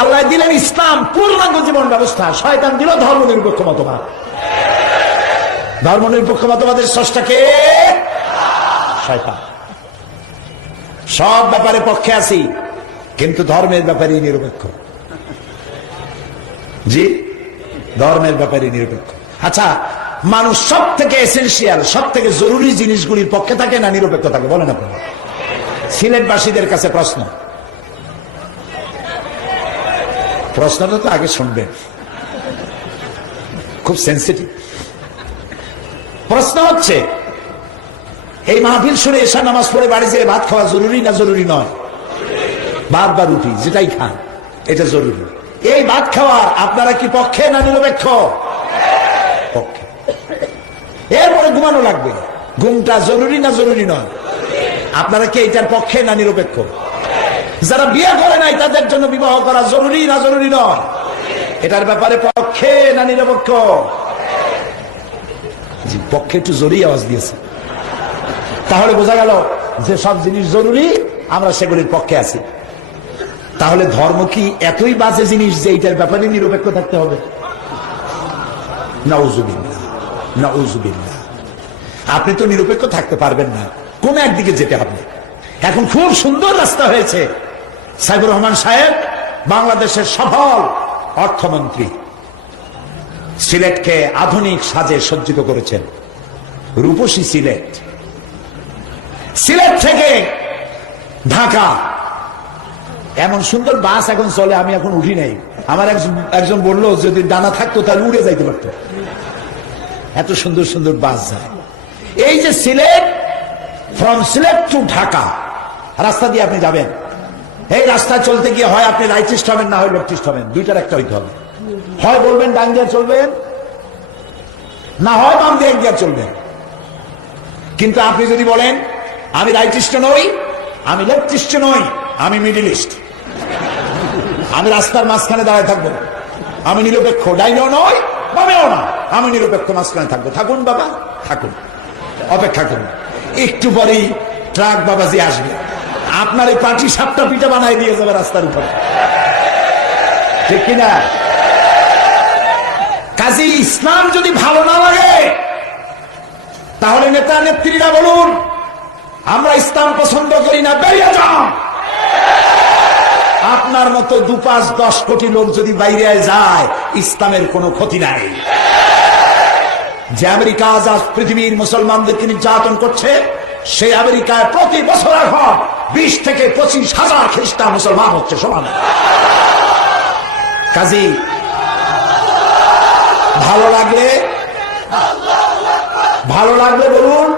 আল্লাহ দিলেন ইসলাম পূর্ণাঙ্গ জীবন ব্যবস্থা, শয়তান দিল ধর্মনিরপেক্ষ মতবাদ। ধর্মনিরপেক্ষ মতবাদের স্রষ্টাকে শয়তান। সব ব্যাপারে পক্ষে আছি, কিন্তু ধর্মের ব্যাপারে নিরপেক্ষ। জি, ধর্মের ব্যাপারে নিরপেক্ষ। আচ্ছা, মানুষ সব থেকে এসেনশিয়াল, সব থেকে জরুরি জিনিসগুলির পক্ষে থাকে না নিরপেক্ষ থাকে? বলেন আপনি। সিলেটবাসীদের কাছে প্রশ্নটা তো আগে শুনবেন, খুব সেন্সিটিভ প্রশ্ন হচ্ছে, এই মাহফিল শুনে এশার নামাজ পড়ে বাড়ি যেয়ে ভাত খাওয়া জরুরি না জরুরি নয়? ভাত বা রুটি যেটাই খান এটা জরুরি। এই ভাত খাওয়ার আপনারা কি পক্ষে না নিরপেক্ষ? পক্ষে। এরপরে ঘুমানো লাগবে, ঘুমটা জরুরি না জরুরি নয়? আপনারা কি এটার পক্ষে না নিরপেক্ষ? যারা বিয়ে করে নাই তাদের জন্য বিবাহ করা জরুরি না জরুরি নয়? এটার ব্যাপারে পক্ষে না নিরপেক্ষ? জি, পক্ষে একটু জোরেই আওয়াজ দিয়েছে। তাহলে বোঝা গেল যে সব জিনিস জরুরি, আমরা সেগুলির পক্ষে আছি। তাহলে ধর্ম কি এতই বাজে জিনিস যে এইটার ব্যাপারে নিরপেক্ষ থাকতে হবে? নাউজুবিল্লাহ, নাউজুবিল্লাহ। আপনি তো নিরপেক্ষ থাকতে পারবেন না, কোন একদিকে যেতে হবে। এখন খুব সুন্দর রাস্তা হয়েছে। সাইফুর রহমান সাহেব বাংলাদেশের সফল অর্থমন্ত্রী, সিলেটকে আধুনিক সাজে সজ্জিত করেছেন। রূপসী সিলেট, সিলেট থেকে ঢাকা এমন সুন্দর বাস এখন চলে, আমি এখন উঠি নাই। আমার একজন বললো যদি ডানা থাকতো তাহলে উড়ে যাইতে পারত, এত সুন্দর সুন্দর বাস যায়। এই যে সিলেট, ফ্রম সিলেট টু ঢাকা রাস্তা দিয়ে আপনি যাবেন, এই রাস্তায় চলতে গিয়ে হয় আপনি রাইটিস্ট হবেন, না হয় লেফটিস্ট হবেন, দুইটার একটা হইতে হবে। হয় বলবেন ডান দিয়ে চলবেন, না হয় বাম দিয়ে চলবেন। কিন্তু আপনি যদি বলেন আমি রাইটিস্ট নই, আমি লেফটিস্ট নই, আমি মিডল ইস্ট, আমি রাস্তার মাঝখানে দাঁড়ায় থাকবো, আমি নিরপেক্ষ, ডাইনেও নয় বামেও না, আমি নিরপেক্ষ মাঝখানে থাকবো, থাকুন বাবা থাকুন, অপেক্ষা করুন, একটু পরেই ট্রাক বাবাজি আসবে, আপনার এই পাটি সাপটা পিঠা বানাই দিয়ে যাবে রাস্তার উপরে, ঠিক কিনা? কাজী ইসলাম যদি ভালো না লাগে তাহলে নেতা নেত্রীরা বলুন আমরা ইসলাম পছন্দ করি না, বেরিয়ে যান। আপনার মতো 2-5-10 কোটি লোক যদি বাইরে যায় ইসলামের কোনো ক্ষতি নাই। যে আমেরিকা আজ পৃথিবীর মুসলমানদেরকে নির্যাতন করছে, সেই আমেরিকায় প্রতি বছর এখন 20 থেকে 25,000 খ্রিস্টান মুসলমান হচ্ছে সমান। কাজী ভালো লাগলে বলুন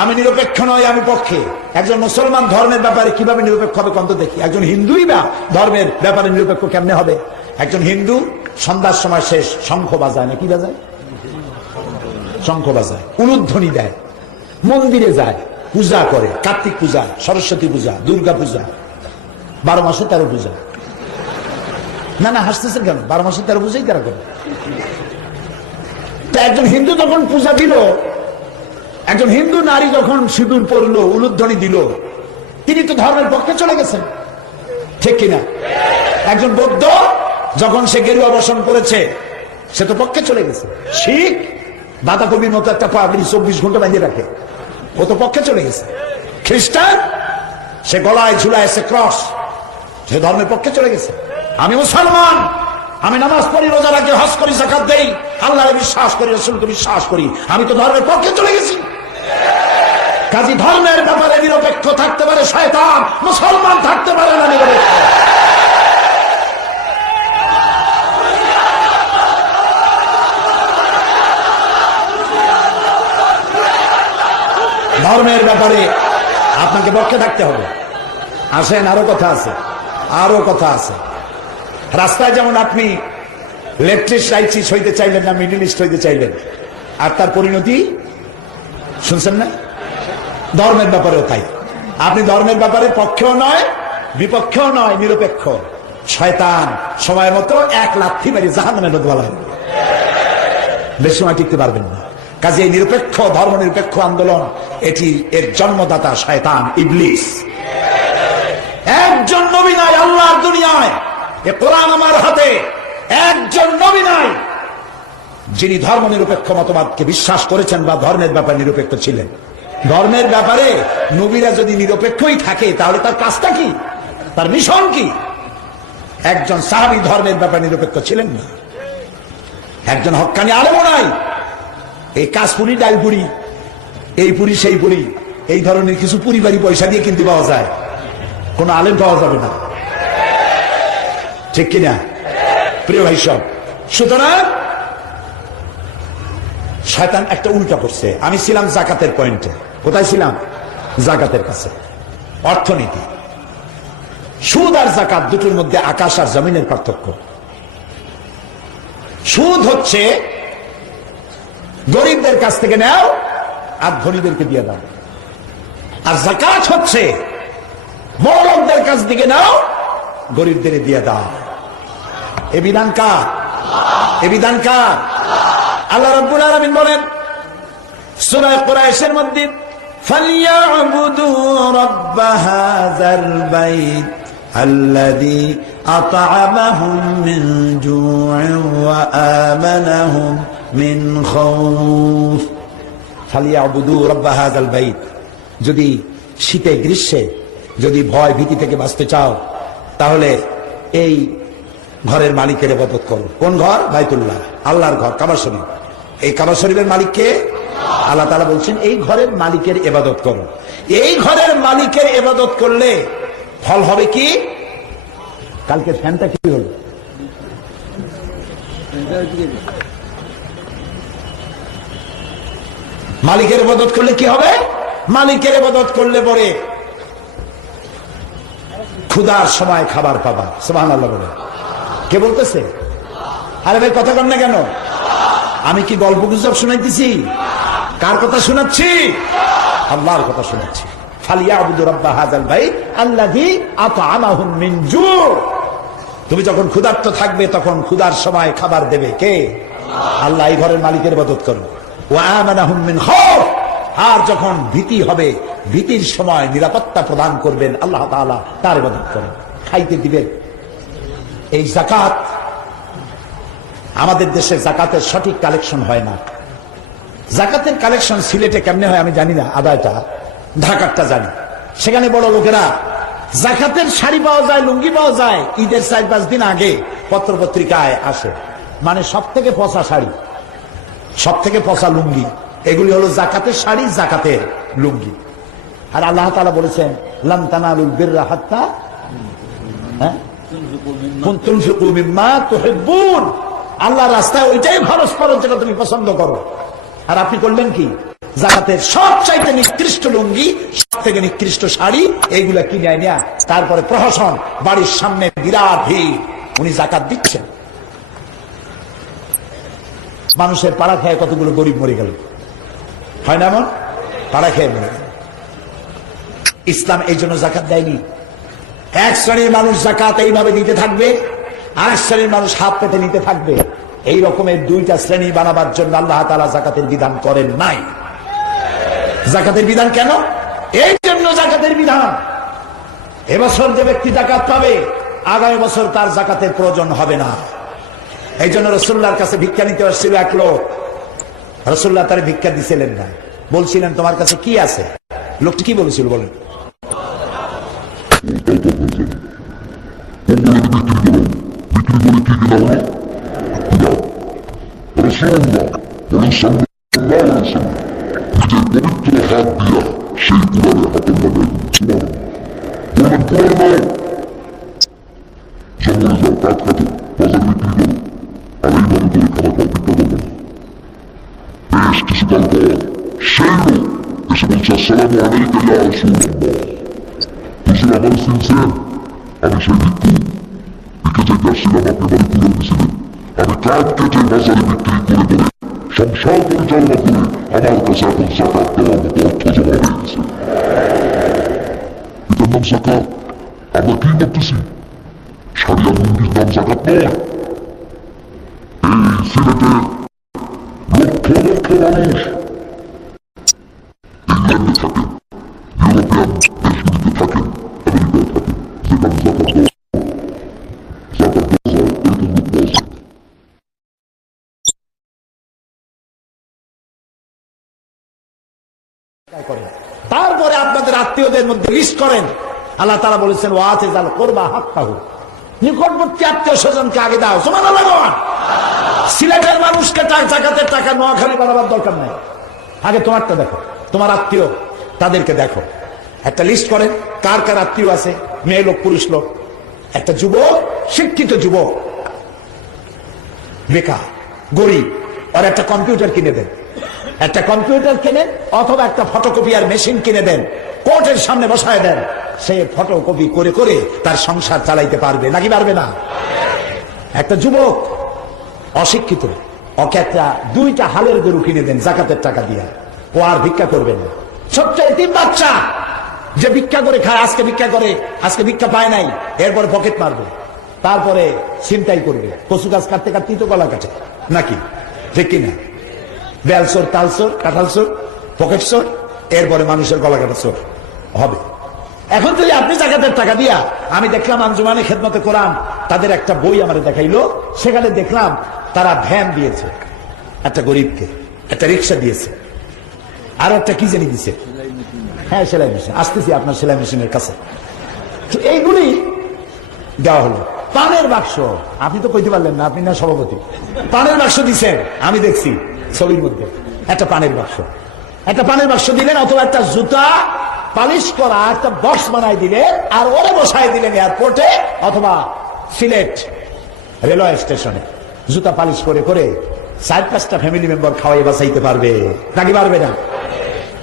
আমি নিরপেক্ষ নই, আমি পক্ষে। একজন মুসলমান ধর্মের ব্যাপারে কিভাবে নিরপেক্ষ হবে কত দেখি? একজন হিন্দুই বা ধর্মের ব্যাপারে নিরপেক্ষ কেমনে হবে? একজন হিন্দু সন্ধ্যার সময় শেষ শঙ্খ বাজায়, না কি বাজায়? শঙ্খ বাজায়, উলুধ্বনি দেয়, মন্দিরে যায়, পূজা করে, কার্তিক পূজা, সরস্বতী পূজা, দুর্গা পূজা, 12 মাসে 13 পূজা। না হাসতেছেন কেন? 12 মাসে 13 পূজাই তারা করে। একজন হিন্দু যখন পূজা দিল, একজন হিন্দু নারী যখন সিঁদুর পরলো, উলুধ্বনি দিল, তিনি তো ধর্মের পক্ষে চলে গেছেন, ঠিক কিনা? একজন বৌদ্ধ যখন সে গেরুয়া বসন করেছে সে তো পক্ষে চলে গেছে। শিখ বাঁধাকপির মতো একটা পাগড়ি 24 ঘন্টা বাঁধিয়ে রাখে, ও তো পক্ষে চলে গেছে। খ্রিস্টান সে গলায় ঝুলায় সে ক্রস, সে ধর্মের পক্ষে চলে গেছে। আমি মুসলমান, আমি নামাজ পড়ি, রোজা রাখি, হজ করি, যাকাত দেই, আল্লাহকে বিশ্বাস করি, রাসূলকে বিশ্বাস করি, আমি তো ধর্মের পক্ষে চলে গেছি। কাজী ধর্মের ব্যাপারে নিরপেক্ষ থাকতে পারে শয়তান, মুসলমান থাকতে পারে না নিরপেক্ষ। ধর্মের ব্যাপারে আপনাকে পক্ষে থাকতে হবে। আসেন, আরো কথা আছে, আরো কথা আছে। রাস্তায় যেমন আপনি লেফটিস্ট রাইটিস্ট হইতে চাইলেন না, মিডল ইস্ট হইতে চাইলেন, আর তার পরিণতি শুনছেন না? ধর্মের ব্যাপারেও তাই। আপনি ধর্মের ব্যাপারে পক্ষেও নয়, বিপক্ষেও নয়, নিরপেক্ষ। শয়তান সময় মতো এক লাথি মেরে জাহান্নামে ঢোকানো হবে, বেশি সময় টিকতে পারবেন না। কাজে এই নিরপেক্ষ ধর্ম নিরপেক্ষ আন্দোলন, এটি এর জন্মদাতা শয়তান, ইবলিস। একজন নবী নাই আল্লাহর দুনিয়ায়, এ কোরআন আমার হাতে, একজন নবী নাই যিনি ধর্ম নিরপেক্ষ মতবাদকে বিশ্বাস করেছেন বা ধর্মের ব্যাপারে নিরপেক্ষ ছিলেন। ধর্মের ব্যাপারে নবীরা যদি নিরপেক্ষই থাকে তাহলে তার কাজটা কি, তার মিশন কি? একজন সাহাবী ধর্মের ব্যাপারে নিরপেক্ষ ছিলেন না, একজন হক্কানি আলেমও নাই। এই কাশপুরি, ডালপুরি, এই পুরি সেই পুরি, এই ধরনের কিছু পরিবারী পয়সা দিয়ে কিনতে পাওয়া যায়, কোন আলেম পাওয়া যাবে না, ঠিক কিনা প্রিয় ভাই সব? সুতরাং শয়তান একটা উল্টা করছে। আমি ছিলাম জাকাতের পয়েন্টে। কোথায় ছিলাম? জাকাতের কাছে। অর্থনীতি, সুদ আর জাকাত দুটোর মধ্যে আকাশ আর জমিনের পার্থক্য। সুদ হচ্ছে গরিবদের কাছ থেকে নাও আর ধনীদেরকে দিয়ে দাও, আর জাকাত হচ্ছে বড় লোকদের কাছ থেকে নাও, গরিবদের দিয়ে দাও। এ বিধান কার? এ বিধান কার? আল্লাহ রাব্বুল আলামিন বলেন সূরা কুরাইশের মধ্যে ফালিয়াবুদু রাব্ব হাযাল বাইত আল্লাযী আত'আমাহুম মিন জু'ইন ওয়া আমানাহুম মিন খাউফ। ফালিয়াবুদু রাব্ব হাযাল বাইত, যদি শীতে গ্রীষ্মে যদি ভয় ভীতি থেকে বাঁচতে চাও তাহলে এই ঘরের মালিকের ইবাদত করো। কোন ঘর? বাইতুল্লাহ, আল্লাহর ঘর, কাবা শরীফ। এই কাবা শরীফের মালিককে আল্লাহ তাআলা বলছেন এই ঘরের মালিকের ইবাদত করো। এই ঘরের মালিকের ইবাদত করলে ফল হবে কি? কালকে ফ্যানটা কি হলো? মালিকের ইবাদত করলে কি হবে? মালিকের ইবাদত করলে পরে ক্ষুধার সময় খাবার পাবা। সুবহানাল্লাহ বলে। কে বলতেছে? আরে ভাই কথা কন না কেন? আমি কি গল্প গুজব শোনাইতেছি? কার কথা শোনাচ্ছি? আল্লাহর কথা শোনাচ্ছি। ফালিয়াবুদু রাব্ব হাযাল বাইত আল্লাযী আত'আমাহুম মিন জু'। তুমি যখন ক্ষুধার্ত থাকবে তখন ক্ষুধার সময় খাবার দেবে কে? আল্লাহ। এই ঘরের মালিকের ইবাদত করো। ওয়া আমানাহুম মিন খাউফ, আর যখন ভীতি হবে ভীতির সময় নিরাপত্তা প্রদান করবেন আল্লাহ তাআলা, তার ইবাদত করেন, খাইতে দিবেন। এই যাকাত, আমাদের দেশে যাকাতের সঠিক কালেকশন হয় না। যাকাতের কালেকশন সিলেটে কেমনে হয় আমি জানি না, আদায়টা ঢাকারটা জানি। সেখানে বড় লোকেরা যাকাতের শাড়ি পাওয়া যায়, লুঙ্গি পাওয়া যায়, ঈদের 4-5 দিন আগে পত্র পত্রিকায় আসে। মানে সব থেকে পচা শাড়ি, সব থেকে পচা লুঙ্গি, এগুলি হলো যাকাতের শাড়ি, যাকাতের লুঙ্গি। আর আল্লাহ তাআলা বলেছেন লান তানালুল বিররা হাত্তা তুনফিকু মিম্মা তুহিব্বুন। আল্লাহর রাস্তায় ওইটাই খরচ করো যেটা তুমি পছন্দ করো। আর আপনি করলেন কি? যাকাতের সবচাইতে নিকৃষ্ট লুঙ্গি, সব থেকে নিকৃষ্ট শাড়ি, এইগুলা কিনে আনিয়া তারপরে প্রহসন, বাড়ির সামনে বিরাট ভিড়, উনি যাকাত দিচ্ছেন। মানুষের পাড়া খেয়ে কতগুলো গরিব মরে গেল, হয় না? এমন পাড়া খেয়ে মরে গেল। ইসলাম এই জন্য যাকাত দেয়নি। এক শ্রেণীর মানুষ যাকাত এইভাবে দিতে থাকবে, আরেক শ্রেণীর মানুষ হাত পেতে নিতে থাকবে। এই রকমের দুইটা শ্রেণী বানাবার জন্য আল্লাহ তাআলা যাকাতের বিধান করেন নাই। যাকাতের বিধান কেন? এই জন্য যাকাতের বিধান, এবছর যে ব্যক্তি যাকাত পাবে আগামী বছর তার যাকাতের প্রয়োজন হবে না। এই জন্য রাসূলুল্লাহর কাছে ভিক্ষা নিতে আসছিল এক লোক। রাসূলুল্লাহ তার ভিক্ষা দিছিলেন না, বলছিলেন তোমার কাছে কি আছে? লোকটি কি বলেছিল বলেন? কিছুকাল পর সেই লোক এসে বলছে আসসালামু আলাইকা ইয়া রাসূলুল্লাহ, হুজুর আমার চিনছেন? আমি সেই ভিক্ষু, ভিক্ষা চাইতে আসছিলাম, আপনি বাড়ি তুলে দিয়েছিলেন। আমি কাঠ কেটে বাজারে বিক্রি করে করে সংসার পরিচালনা করে আমার কাছে এখন যাকাত দেওয়ার মতো অর্থ জমা হয়ে গেছে। এটার নাম যাকাত। আমরা কি করতেছি? শাড়ি আর লুঙ্গির নাম যাকাত নয়। এই সিলেটে লক্ষ লক্ষ মানুষ ইংল্যান্ডে থাকেন, ইউরোপিয়ান দেশগুলিতে থাকেন, আমেরিকায় থাকেন, যেখানে যাকাত দেওয়া যায়, এরকম লোক বলছে। তারপরে আপনাদের আত্মীয়দের মধ্যে লিস্ট করেন। আল্লাহ তাআলা বলেছেন ওয়াতিজাল কুরবা হাক্কাহু, নিকটবর্তী আত্মীয় স্বজনকে আগে দাও। সুবহানাল্লাহ। সিলেটের মানুষকে যাকাতের টাকা নোয়াখালী বানাবার দরকার নাই, আগে তোমারটা দেখো, তোমার আত্মীয় তাদেরকে দেখো। একটা লিস্ট করেন কার কার আত্মীয় আছে, মেয়ে লোক পুরুষ লোক। একটা যুবক, শিক্ষিত যুবক, বেকার, গরিব, আর একটা কম্পিউটার কিনে দেন। একটা কম্পিউটার কিনে অথবা একটা ফটোকপিয়ার মেশিন কিনে দেন, কোর্টের সামনে বসায় দেন। সে ফটোকপি করে করে তার সংসার চালাইতে পারবে নাকি পারবে না? একটা যুবক অশিক্ষিত, ওকে একটা 2টা হালের গরু কিনে দেন যাকাতের টাকা দিয়ে, ও আর ভিক্ষা করবে না। সবচেয়ে 3 বাচ্চা যে ভিক্ষা করে খায়, আজকে ভিক্ষা করে, আজকে ভিক্ষা পায় নাই, এরপরে পকেট মারবে, তারপরে ছিনতাই করবে, কচু গাছ কাটতে কাটতেই তো গলা কাটে নাকি, ঠিক কিনা? বেলচোর, তালচোর, কাঁঠালচোর, পকেট চোর, এরপরে মানুষের গলা কাটা চোর হবে। এখন যদি আপনি জাকাতের টাকা দিয়া, আমি দেখলাম আঞ্জুমানে খেদমতে কোরআন তাদের একটা বই আমার দেখাইলো, সেখানে দেখলাম তারা ভ্যান দিয়েছে একটা গরিবকে, একটা রিক্সা দিয়েছে, আর একটা কি জানি দিছে, হ্যাঁ সেলাই মেশিন, আসতেছি আপনার সেলাই মেশিনের কাছে। তো এইগুলি দেওয়া হলো। পানের বাক্স, আপনি তো কইতে পারলেন না, আপনি না সভাপতি, পানের বাক্স দিচ্ছেন, আমি দেখছি ছবির মধ্যে একটা পানের বাক্স, একটা পানের বাক্স দিলেন, অথবা একটা জুতা পালিশ করা একটা বক্স বানাই দিলেন, আর ওরে বসাই দিলেন এয়ারপোর্টে অথবা সিলেট রেলওয়ে স্টেশনে। জুতা পালিশ করে করে 4-5টা ফ্যামিলি মেম্বার খাওয়াই বাঁচাইতে পারবে নাকি পারবে না?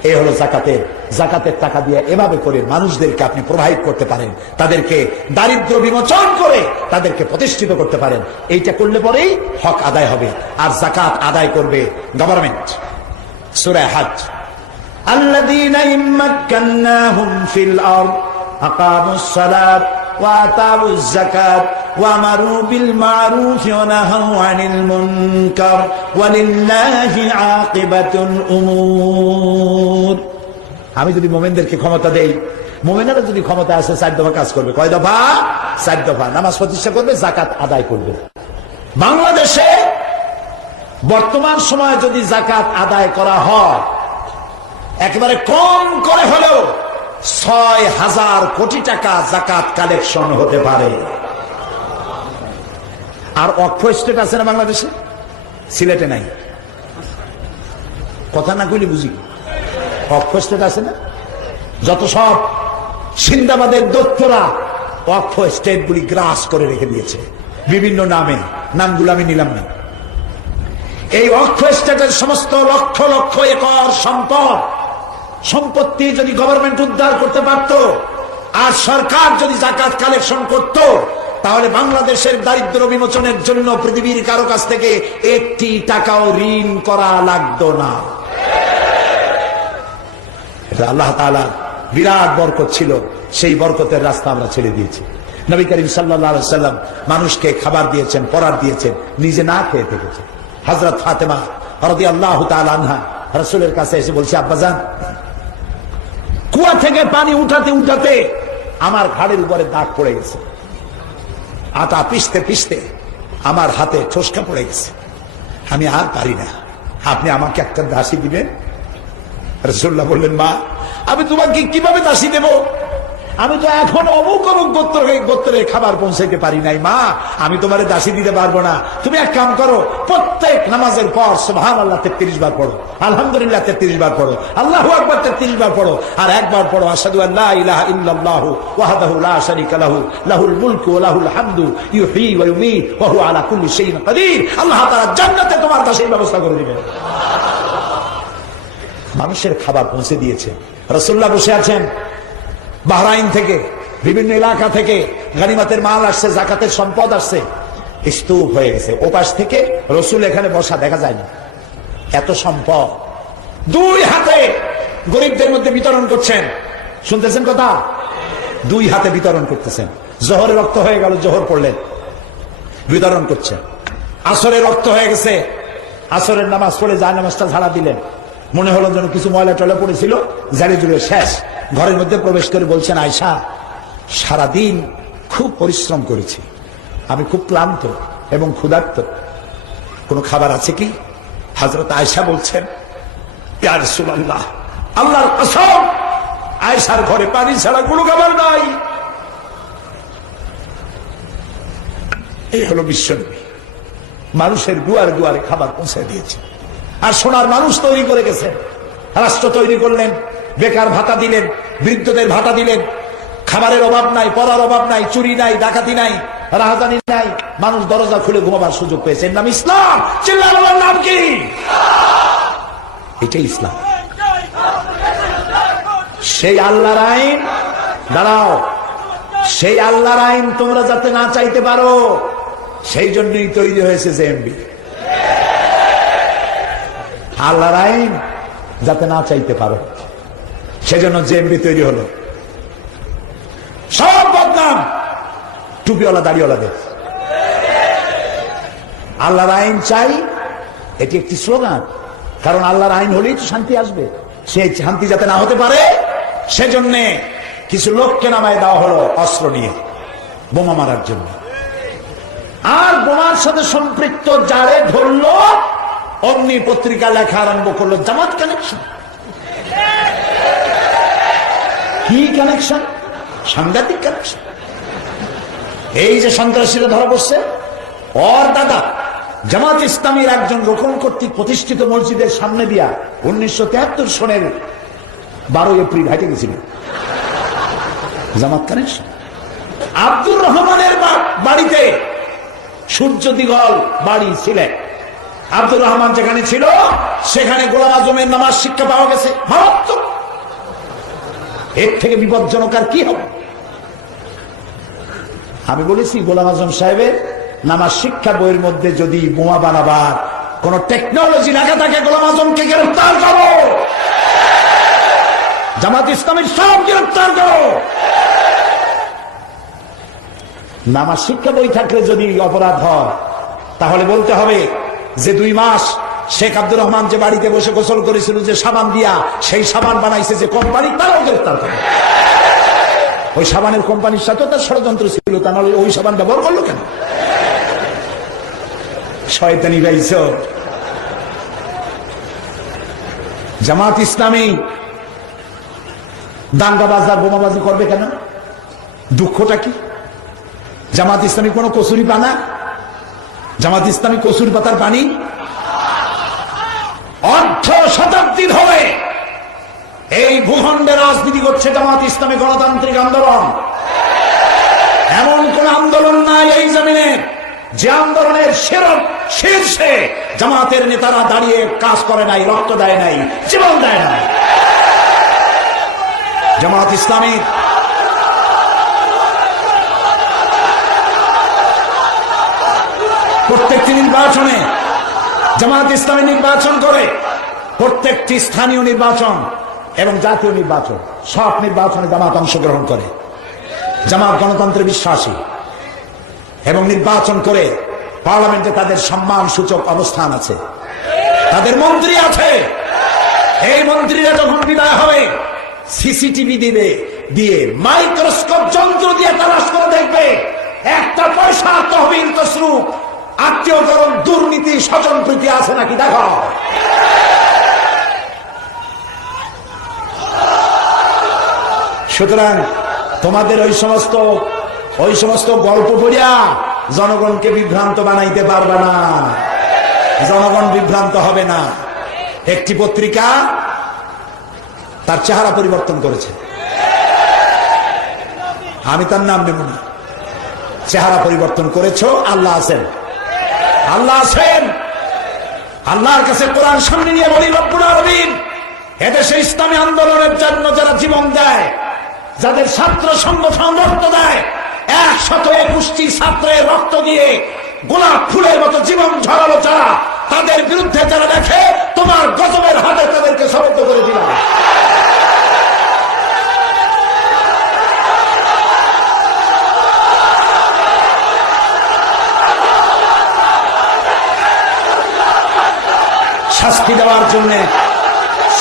এই হলো জাকাতের। জাকাতের টাকা দিয়ে এভাবে করে মানুষদেরকে আপনি প্রোভাইড করতে পারেন, তাদেরকে দারিদ্র বিমোচন করে তাদেরকে প্রতিষ্ঠিত করতে পারেন। এইটা করলে পরেই হক আদায় হবে। আর জাকাত আদায় করবে গভর্নমেন্ট। সূরা হজ, আল্লাযীনা ইম্মাক্কান্নাহুম ফিল আরদ আকামুস সালাত ওয়া আতাউয যাকাত ওয়া আমারু বিল মা'রুফ ওয়া নাহাউ আনিল মুনকার ওয়া লিল্লাহি আকিবাতুল উমুর। আমি যদি মুমিনদেরকে ক্ষমতা দেই, মুমিনেরা যদি ক্ষমতা আসে 4 দফা কাজ করবে। কয় দফা? 4 দফা। নামাজ প্রতিষ্ঠা করবে, জাকাত আদায় করবে। বাংলাদেশে বর্তমান সময়ে যদি জাকাত আদায় করা হয়, একেবারে কম করে হলেও 6,000 কোটি টাকা জাকাত কালেকশন হতে পারে। আর ওয়াকফ স্টেট আছে না বাংলাদেশে? সিলেটে নাই। কথা না কইলে বুঝি, ওয়াকফ স্টেট আছে না? যত সব সিন্দাবাদের দত্তরা ওয়াকফ স্টেটগুলি গ্রাস করে রেখে দিয়েছে বিভিন্ন নামে, নামগুলো আমি নিলাম না। এই ওয়াকফ স্টেটের সমস্ত লক্ষ লক্ষ একর সম্পত্তি যদি গভর্নমেন্ট উদ্ধার করতে পারত, আর সরকার যদি জাকাত কালেকশন করত, তাহলে বাংলাদেশের দারিদ্র বিমোচনের জন্য পৃথিবীর কারো কাছ থেকে 1 টাকাও ঋণ করা লাগতো না। এটা আল্লাহ তাআলা বিরাট বরকত ছিল, সেই বরকতের রাস্তা আমরা ছেড়ে দিয়েছি। নবী করিম সাল্লাল্লাহু আলাইহি ওয়াসাল্লাম মানুষকে খাবার দিয়েছেন, পরার দিয়েছেন, নিজে না খেয়ে থেকেছেন। হযরত ফাতেমা রাদিয়াল্লাহু তাআলা আনহা রাসূলের কাছে এসে বলছে, আব্বাজান, কুয়া থেকে পানি উঠাতে উঠাতে আমার ঘাড়ের উপরে দাগ পড়ে গেছে, আটা পিষতে পিষতে আমার হাতে ঠোসকা পড়ে গেছে, আমি আর পারি না, আপনি আমাকে একটা দাসী দিবেন? রাসূলুল্লাহ বললেন, মা, আমি তোমাকে কিভাবে দাসী দেব? আমি তো এখন অমুক অমুক গোত্রের খাবার পৌঁছাইতে পারি নাই, মা, আমি তোমার দাসী দিতে পারবো না। তুমি এক কাম করো, প্রত্যেক নামাজের পর সুবহানাল্লাহ 33 বার পড়ো, আলহামদুলিল্লাহ 33 বার পড়ো, আল্লাহু আকবার 33 বার পড়ো, আর একবার পড়ো আশহাদু আল্লা ইলাহা ইল্লাল্লাহু ওয়াহদাহু লা শারীকা লাহু লাহুল মুলকু ওয়া লাহুল হামদু ইউহয়ী ওয়া ইউমীত ওয়া হুয়া আলা কুল্লি শাইইন কাদির। আল্লাহ তাআলা জান্নাতে তোমার দাসীর ব্যবস্থা করে দিবেন। মানুষের খাবার পৌঁছে দিয়েছে। রাসূলুল্লাহ বসে আছেন, বাহরাইন থেকে বিভিন্ন এলাকা থেকে গনিমতের মাল আসছে, জাকাতের সম্পদ আসছে, স্তূপ হয়ে গেছে। ওপাশ থেকে রাসূল এখানে বসা দেখা যায় না, এত সম্পদ 2 হাতে গরিবদের মধ্যে বিতরণ করছেন। শুনতেছেন কথা? 2 হাতে বিতরণ করতেছেন। জোহরে রক্ত হয়ে গেল, জোহর পড়লেন, বিতরণ করছেন। আসরে রক্ত হয়ে গেছে, আসরের নামাজ পড়ে যায় নামাজটা ঝাড়া দিলেন, মনে হলো যেন কিছু ময়লা টয়লা পড়েছিল, ঝাড়ে জুড়ে শেষ। ঘরের মধ্যে প্রবেশ করে বলছেন, আয়েশা, সারাদিন খুব পরিশ্রম করেছি, আমি খুব ক্লান্ত এবং ক্ষুধার্ত, কোনো খাবার আছে কি? হযরত আয়েশা বলছেন, ইয়া রাসূলুল্লাহ, আল্লাহর কসম, আয়েশার ঘরে পানি ছাড়া কোনো খাবার নাই। এই হলো বিশ্বনবী, মানুষের দুয়ারে দুয়ারে খাবার পৌঁছে দিয়েছে। আর সোনার মানুষ তৈরি করে গেছেন, রাষ্ট্র তৈরি করলেন, বেকার ভাতা দিলেন, বৃদ্ধদের ভাতা দিলেন, খাবারের অভাব নাই, পড়ার অভাব নাই, চুরি নাই, ডাকাতি নাই, রাহাজানি নাই, মানুষ দরজা খুলে ঘুমাবার সুযোগ পেয়েছে। এর নাম ইসলাম। চিল্লার আল্লাহর নাম কি? এটাই ইসলাম। সেই আল্লাহর আইন, দাঁড়াও, সেই আল্লাহর আইন তোমরা যাতে না চাইতে পারো, সেই জন্যই তৈরি হয়েছে জেএমবি। আল্লাহর আইন যাতে না চাইতে পারো, সেজন্য জেএমবি তৈরি হলো। সব বদনাম টুপিওয়ালা দাড়িওয়ালাদের। আল্লাহর আইন চাই, এটি একটি স্লোগান, কারণ আল্লাহর আইন হলেই তো শান্তি আসবে। সে শান্তি যাতে না হতে পারে সেজন্য কিছু লোককে নামায় দেওয়া হলো অস্ত্র নিয়ে বোমা মারার জন্য। আর বোমার সাথে সম্পৃক্ত যারে ধরলো অমনি পত্রিকা লেখা আরম্ভ করলো জামাত কানেকশন। কি কানেকশন? সাংঘাতিক কানেকশন। এই যে সন্ত্রাসীরা ধরা পড়ছে, ওর দাদা জামাত ইসলামীর একজন রোকন কর্তৃক প্রতিষ্ঠিত মসজিদের সামনে দিয়া 1973 সনের 12 এপ্রিল হাইটে গেছিল। জামাত কানেকশন। আব্দুর রহমানের বাড়িতে সূর্য দিগল বাড়ি ছিলেন। আব্দুর রহমান যেখানে ছিল সেখানে গোলাম আজমের নামাজ শিক্ষা পাওয়া গেছে। মারাত্মক। এর থেকে বিপজ্জনক আর কি হবে? আমি বলেছি গোলাম আজম সাহেবের নামাজ শিক্ষা বইয়ের মধ্যে যদি বোমা বানাবার কোন টেকনোলজি লেখা থাকে, গোলাম আজমকে গ্রেফতার করো, জামাত ইসলামীর সব গ্রেফতার করো। নামাজ শিক্ষা বই থাকলে যদি অপরাধ হয় তাহলে বলতে হবে যে 2 মাস শেখ আব্দুর রহমান যে বাড়িতে বসে গোসল করেছিল যে সাবান দিয়া, সেই সাবান বানাইছে যে কোম্পানি, তারাও গ্রেফতার করে। ওই সাবানের কোম্পানির সাথে তার ষড়যন্ত্র ছিল, তা নাহলে ওই সাবান ব্যবহার করলো কেন? শয়তানি গাইছ। জামাত ইসলামী দাঙ্গাবাজার বোমাবাজি করবে কেন? দুঃখটা কি? জামাত ইসলামী কোন কসুরি পানা? জামাত ইসলামী কসুরি পাতার পানি? অর্ধ শতাব্দী ধরে এই ভূখণ্ডে রাজনীতি করছে জামাত ইসলামী গণতান্ত্রিক আন্দোলন। এমন কোন আন্দোলন নাই এই জমিনে যে আন্দোলনের শীর্ষে জামাতের নেতারা দাঁড়িয়ে কাজ করে নাই, রক্ত দেয় নাই, জীবন দেয় নাই। জামাত ইসলামী প্রত্যেকটি নির্বাচনে জামাত ইসলামী নির্বাচন করে, প্রত্যেকটি স্থানীয় নির্বাচন এবং জাতীয় নির্বাচন, সব নির্বাচনে জামাত অংশগ্রহণ করে। জামাত গণতন্ত্রে বিশ্বাসী এবং নির্বাচন করে পার্লামেন্টে তাদের সম্মান সূচক অবস্থান আছে, তাদের মন্ত্রী আছে। এই মন্ত্রীরা যখন বিদায় হবে সিসিটিভি দিয়ে মাইক্রোস্কোপ যন্ত্র দিয়ে তালাশ করে দেখবে একটা পয়সা তহবিল তসরুফ আত্মীয়করণ দুর্নীতি স্বজন প্রীতি আছে নাকি দেখো। সুতরাং তোমাদের ওই সমস্ত গল্প পড়িয়া জনগণকে বিভ্রান্ত বানাইতে পারবে না। জনগণ বিভ্রান্ত হবে না। একটি পত্রিকা তার চেহারা পরিবর্তন করেছে, আমি তার নাম নেব না। চেহারা পরিবর্তন করেছো, আল্লাহ আছেন, আল্লাহ আছেন। আল্লাহর কাছে কোরআন সামনে নিয়ে বলি, রব্বুল আলামিন এদেশে ইসলামী আন্দোলনের জন্য যারা জীবন দেয়, যাদের ছাত্র সংগঠন রক্ত দেয়, 121টি ছাত্রের রক্ত দিয়ে গোলাপ ফুলের মতো জীবন ঝরালো যারা, তাদের বিরুদ্ধে যারা দেখে তোমার গজবের হাতে তাদেরকে সমর্থ করে দিলাম।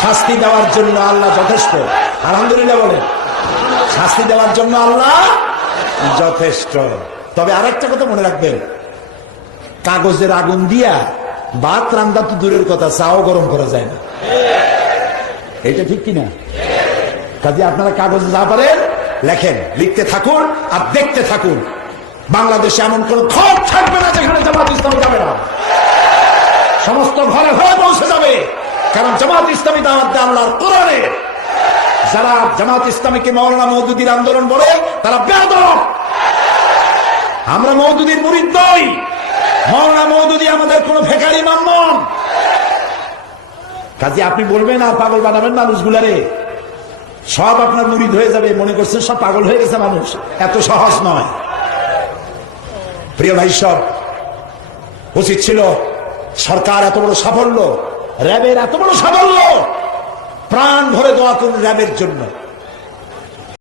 শাস্তি দেওয়ার জন্য আল্লাহ যথেষ্ট। আলহামদুলিল্লাহ বলেন। শাস্তি দেওয়ার জন্য আল্লাহ যথেষ্ট। তবে আরেকটা কথা মনে রাখবেন, কাগজের আগুন দিয়া ভাত রান্না তো দূরের কথা, চাও গরম করা যায় না। এটা ঠিক কিনা? কাজে আপনারা কাগজে যা পারেন লেখেন, লিখতে থাকুন আর দেখতে থাকুন। বাংলাদেশে এমন কোন ঘর থাকবে না যেখানে জামাত ইসলামী যাবে না। সমস্ত ঘরে ঘরে পৌঁছে যাবে, কারণ জামাত ইসলামী দাওয়াত দেয় আল্লাহর কোরআনে। যারা জামাত ইসলামীকে মাওলানা মওদুদীর আন্দোলন বলে তারা বেয়াদব। আমরা মওদুদীর মুরিদ নই। মাওলানা মওদুদী আমাদের কোন ফেকারি ইমাম নন। কাজে আপনি বলবেন আর পাগল বানাবেন মানুষগুলারে, সব আপনার মুরিদ হয়ে যাবে, মনে করছেন সব পাগল হয়ে গেছে মানুষ। এত সহজ নয় প্রিয় ভাই। সব উচিত ছিল সরকার এত বড় সাফল্য, র্যাবের এত বড় সাফল্য, প্রাণ ভরে দোয়া করুন র্যাবের জন্য।